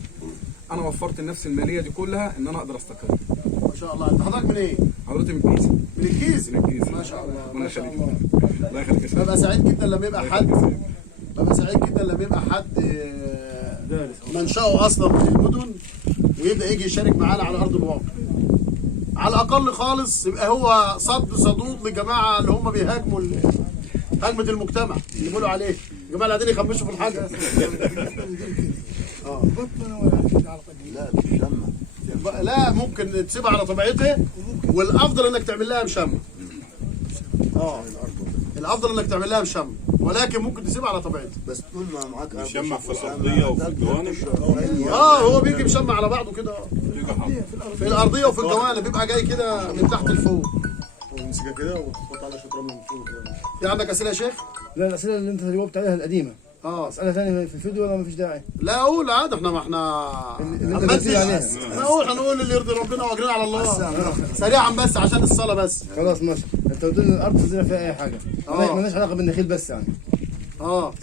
انا وفرت لنفسي الماليه دي كلها ان انا اقدر استقر. ما شاء الله. انت حضرتك من ايه؟ حضرتي من الجيزه. من الجيزه. من الجيزه. ما شاء الله. الله ما شاء يخليك. الله. الله يخليك يا شيخ. ببقى سعيد جدا لما يبقى حد منشأه اصلا من المدن ويبدا يجي يشارك معانا على ارض الواقع. على الاقل خالص يبقى هو صدود للجماعه اللي هم بيهاجموا هجمه المجتمع اللي بيقولوا عليه الجماعه اللي قاعدين يخمشوا في الحاجه. لا مش لا ممكن تسيبها على طبيعتها، والافضل انك تعمل لها مشمه. الافضل انك تعمل لها مشمه، ولكن ممكن تسيبها على طبيعتها. بس طول ما معاك مشمع في الارضيه وفي الجوانب. هو بيجي مشمع على بعضه كده في الارضيه وفي الجوانب، بيبقى جاي كده من تحت لفوق. وتمسكها كده وتحط عليها شطره من فوق كده. في عندك اسئله يا شيخ؟ لا، الاسئله اللي انت جاوبت عليها القديمه. اسئله ثانيه في الفيديو ولا مفيش داعي؟ لا قول عادي، احنا ما احنا هنقول اللي يرضي ربنا واجرنا على الله. سريعا بس عشان الصلاه بس. خلاص ماشي. انت قلت لي الارض تزرع فيها اي حاجه، مالناش علاقه بالنخيل بس يعني.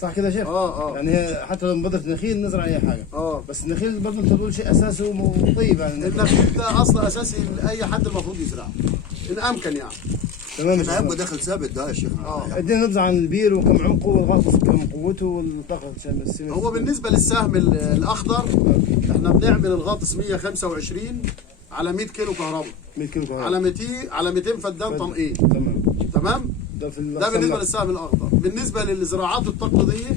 صح كده يا شيخ؟ يعني هي حتى لو مبادره النخيل نزرع اي حاجه. بس النخيل برضه انت بتقول شيء اساسي وطيب يعني. النخيل ده اصل اساسي لاي حد المفروض يزرعه ان امكن يعني. تمام. احنا هيبقى داخل ثابت ده يا شيخ. ادينا نبذه عن البير وكم عمقه والغطس كم قوته والطاقه. هو بالنسبه للسهم الاخضر احنا بنعمل الغاطس 125 على 100 كيلو كهرباء. 100 كيلو كهرباء على 200 فدان تنقيط. تمام. ده بالنسبه للسهم الاخضر. بالنسبه للزراعات التقليديه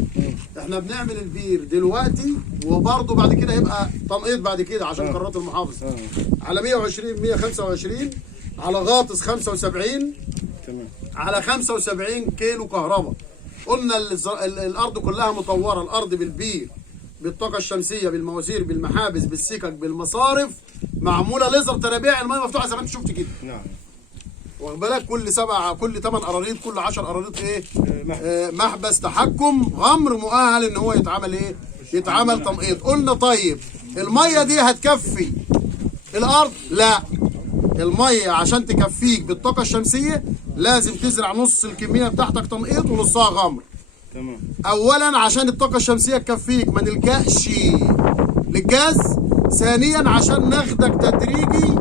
احنا بنعمل البير دلوقتي، وبرضه بعد كده يبقى تنقيط بعد كده عشان قرارات المحافظه. على 120 125 على غاطس 75. تمام. على 75 كيلو كهرباء. قلنا الارض كلها مطوره، الارض بالبير بالطاقه الشمسيه بالمواسير بالمحابس بالسكك بالمصارف، معموله ليزر ترابيع، الميه مفتوحه زي ما انت شفت كده. نعم. واخد بالك كل 8 قراريط كل 10 قراريط ايه؟ محبس تحكم غمر مؤهل ان هو يتعمل ايه؟ يتعمل تنقيط. قلنا طيب الميه دي هتكفي الارض؟ لا، الميه عشان تكفيك بالطاقه الشمسيه لازم تزرع نص الكميه بتاعتك تنقيط ونصها غمر. تمام. اولا عشان الطاقه الشمسيه تكفيك ما نلجاش للجاز، ثانيا عشان ناخدك تدريجي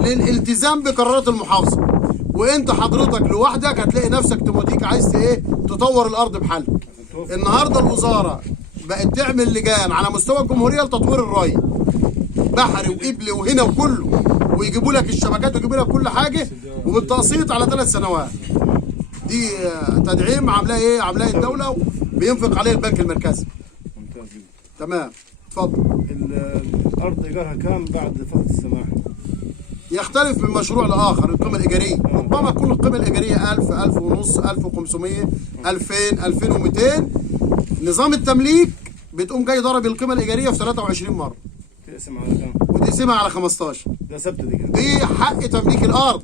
للالتزام بقرارات المحافظه. وانت حضرتك لوحدك هتلاقي نفسك تموديك عايز ايه؟ تطور الارض بحالك. النهارده الوزاره بقت تعمل لجان على مستوى الجمهوريه لتطوير الري، بحري وقبلي وهنا وكله، ويجيبوا لك الشبكات ويجيبوا لك كل حاجه وبالتقسيط على 3 سنوات. دي تدعيم عاملاه ايه؟ عاملاه الدوله بينفق عليه البنك المركزي. ممتاز جدا. تمام. اتفضل. الارض ايجارها كام بعد فتره السماح؟ يختلف من مشروع لاخر القيمه الايجاريه، ربما تكون القيمه الايجاريه 1000 1000 ونص 1500 2000 2200. نظام التمليك بتقوم جاي ضارب القيمه الايجاريه في 23 مره. تقسم على كام؟ وتقسمها على 15. ده ثابته دي كده. دي حق تمليك الارض.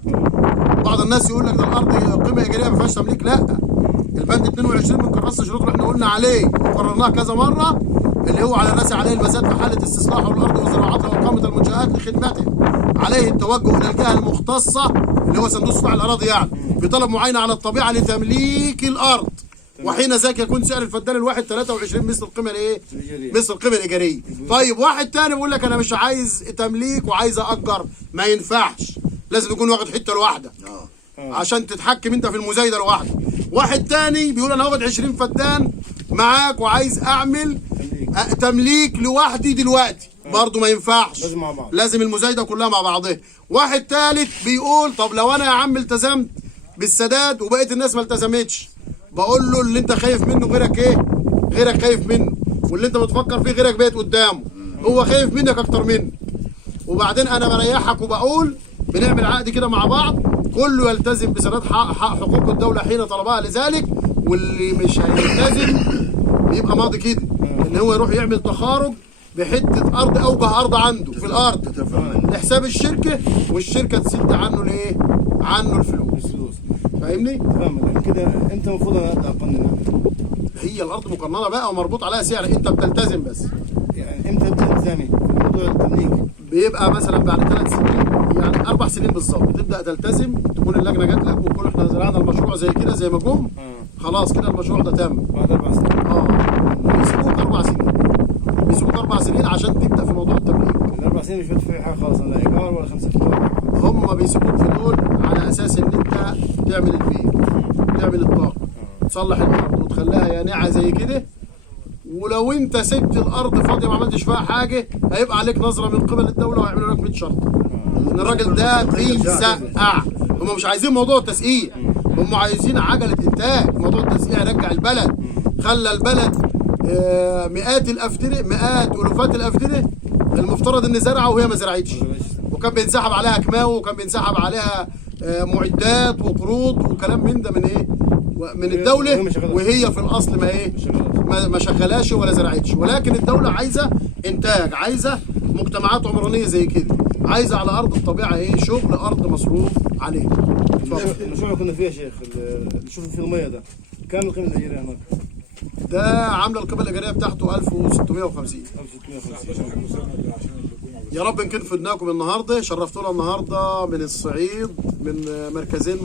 بعض الناس يقول لك ده الارض قيمه ايجاريه ما فيهاش تمليك، لا. البند 22 من كراسه الشروط اللي احنا قلنا عليه وقررناه كذا مره اللي هو على الناس عليه المزاد في حاله استصلاحه الارض وزراعتها واقامه المنشات لخدمته. عليه التوجه الى الجهه المختصه اللي هو صندوق استصلاح الاراضي يعني بطلب معاينه على الطبيعه لتمليك الارض. وحين ذاك يكون سعر الفدان الواحد 23 مثل القيمه الايه؟ مثل القيمه الايجاريه. طيب واحد تاني بيقول لك انا مش عايز تمليك وعايز اجر، ما ينفعش، لازم يكون واخد حته لوحده عشان تتحكم انت في المزايده لوحدك. واحد تاني بيقول انا واخد 20 فدان معاك وعايز اعمل تمليك لوحدي دلوقتي، برضه ما ينفعش، لازم مع بعض، لازم المزايده كلها مع بعضها. واحد تالت بيقول طب لو انا يا عم التزمت بالسداد وبقيت الناس ما التزمتش، بقول له اللي انت خايف منه غيرك ايه؟ غيرك خايف منه، واللي انت بتفكر فيه غيرك بقيت قدامه، هو خايف منك اكتر منك. وبعدين انا بريحك وبقول بنعمل عقد كده مع بعض كله يلتزم بسداد حقوق الدوله حين طلبها لذلك، واللي مش هيلتزم بيبقى ماضي كده ان هو يروح يعمل تخارج بحته ارض اوجه ارض عنده في الارض لحساب الشركه، والشركه تسد عنه الايه؟ عنه الفلوس. فاهمني؟ تمام. كده انت المفروض اقننها. هي الارض مقننه بقى ومربوط عليها سعر، انت بتلتزم بس. يعني امتى تبدا التزامي؟ موضوع التمليك بيبقى مثلا بعد 3 سنين، يعني 4 سنين بالظبط تبدا تلتزم، تكون اللجنه جات لك ويكون احنا زرعنا المشروع زي كده زي ما جم، خلاص كده المشروع ده تم. بعد 4 سنين بيسيبوك 4 سنين، بيسيبوك 4 سنين عشان تبدا في موضوع التمليك. ال4 سنين مش بدفع حاجه خالص، لا ايجار ولا 5%. هم بيسيبوك في دول على اساس ان انت تعمل البيت، تعمل الطاقه، تصلح الارض وتخليها يانعه زي كده. ولو انت سبت الارض فاضيه ما عملتش فيها حاجه هيبقى عليك نظره من قبل الدوله وهيعملوا لك 100 شرط ان الراجل ده بيسقع. هم مش عايزين موضوع التسقيع، هم عايزين عجله انتاج. موضوع التسقيع يرجع البلد، خلى البلد مئات الافدنه، مئات الوفات الافدنه المفترض ان زرعها وهي ما زرعتش، وكان بينسحب عليها كماوي وكان بينسحب عليها معدات وقروض وكلام من ده من ايه؟ من الدوله، وهي في الاصل ما ايه؟ ما شغلاش ولا زرعتش. ولكن الدوله عايزه انتاج، عايزه مجتمعات عمرانيه زي كده، عايزه على ارض الطبيعه ايه؟ شغل ارض مصروف عليه. المشروع اللي كنا فيه يا شيخ اللي شوف في الميه ده كام القيمه الايجاريه هناك؟ ده عامله القيمه الايجاريه بتاعته 1650. يا رب نكون فدناكم النهارده، شرفتونا النهارده من الصعيد من مركزين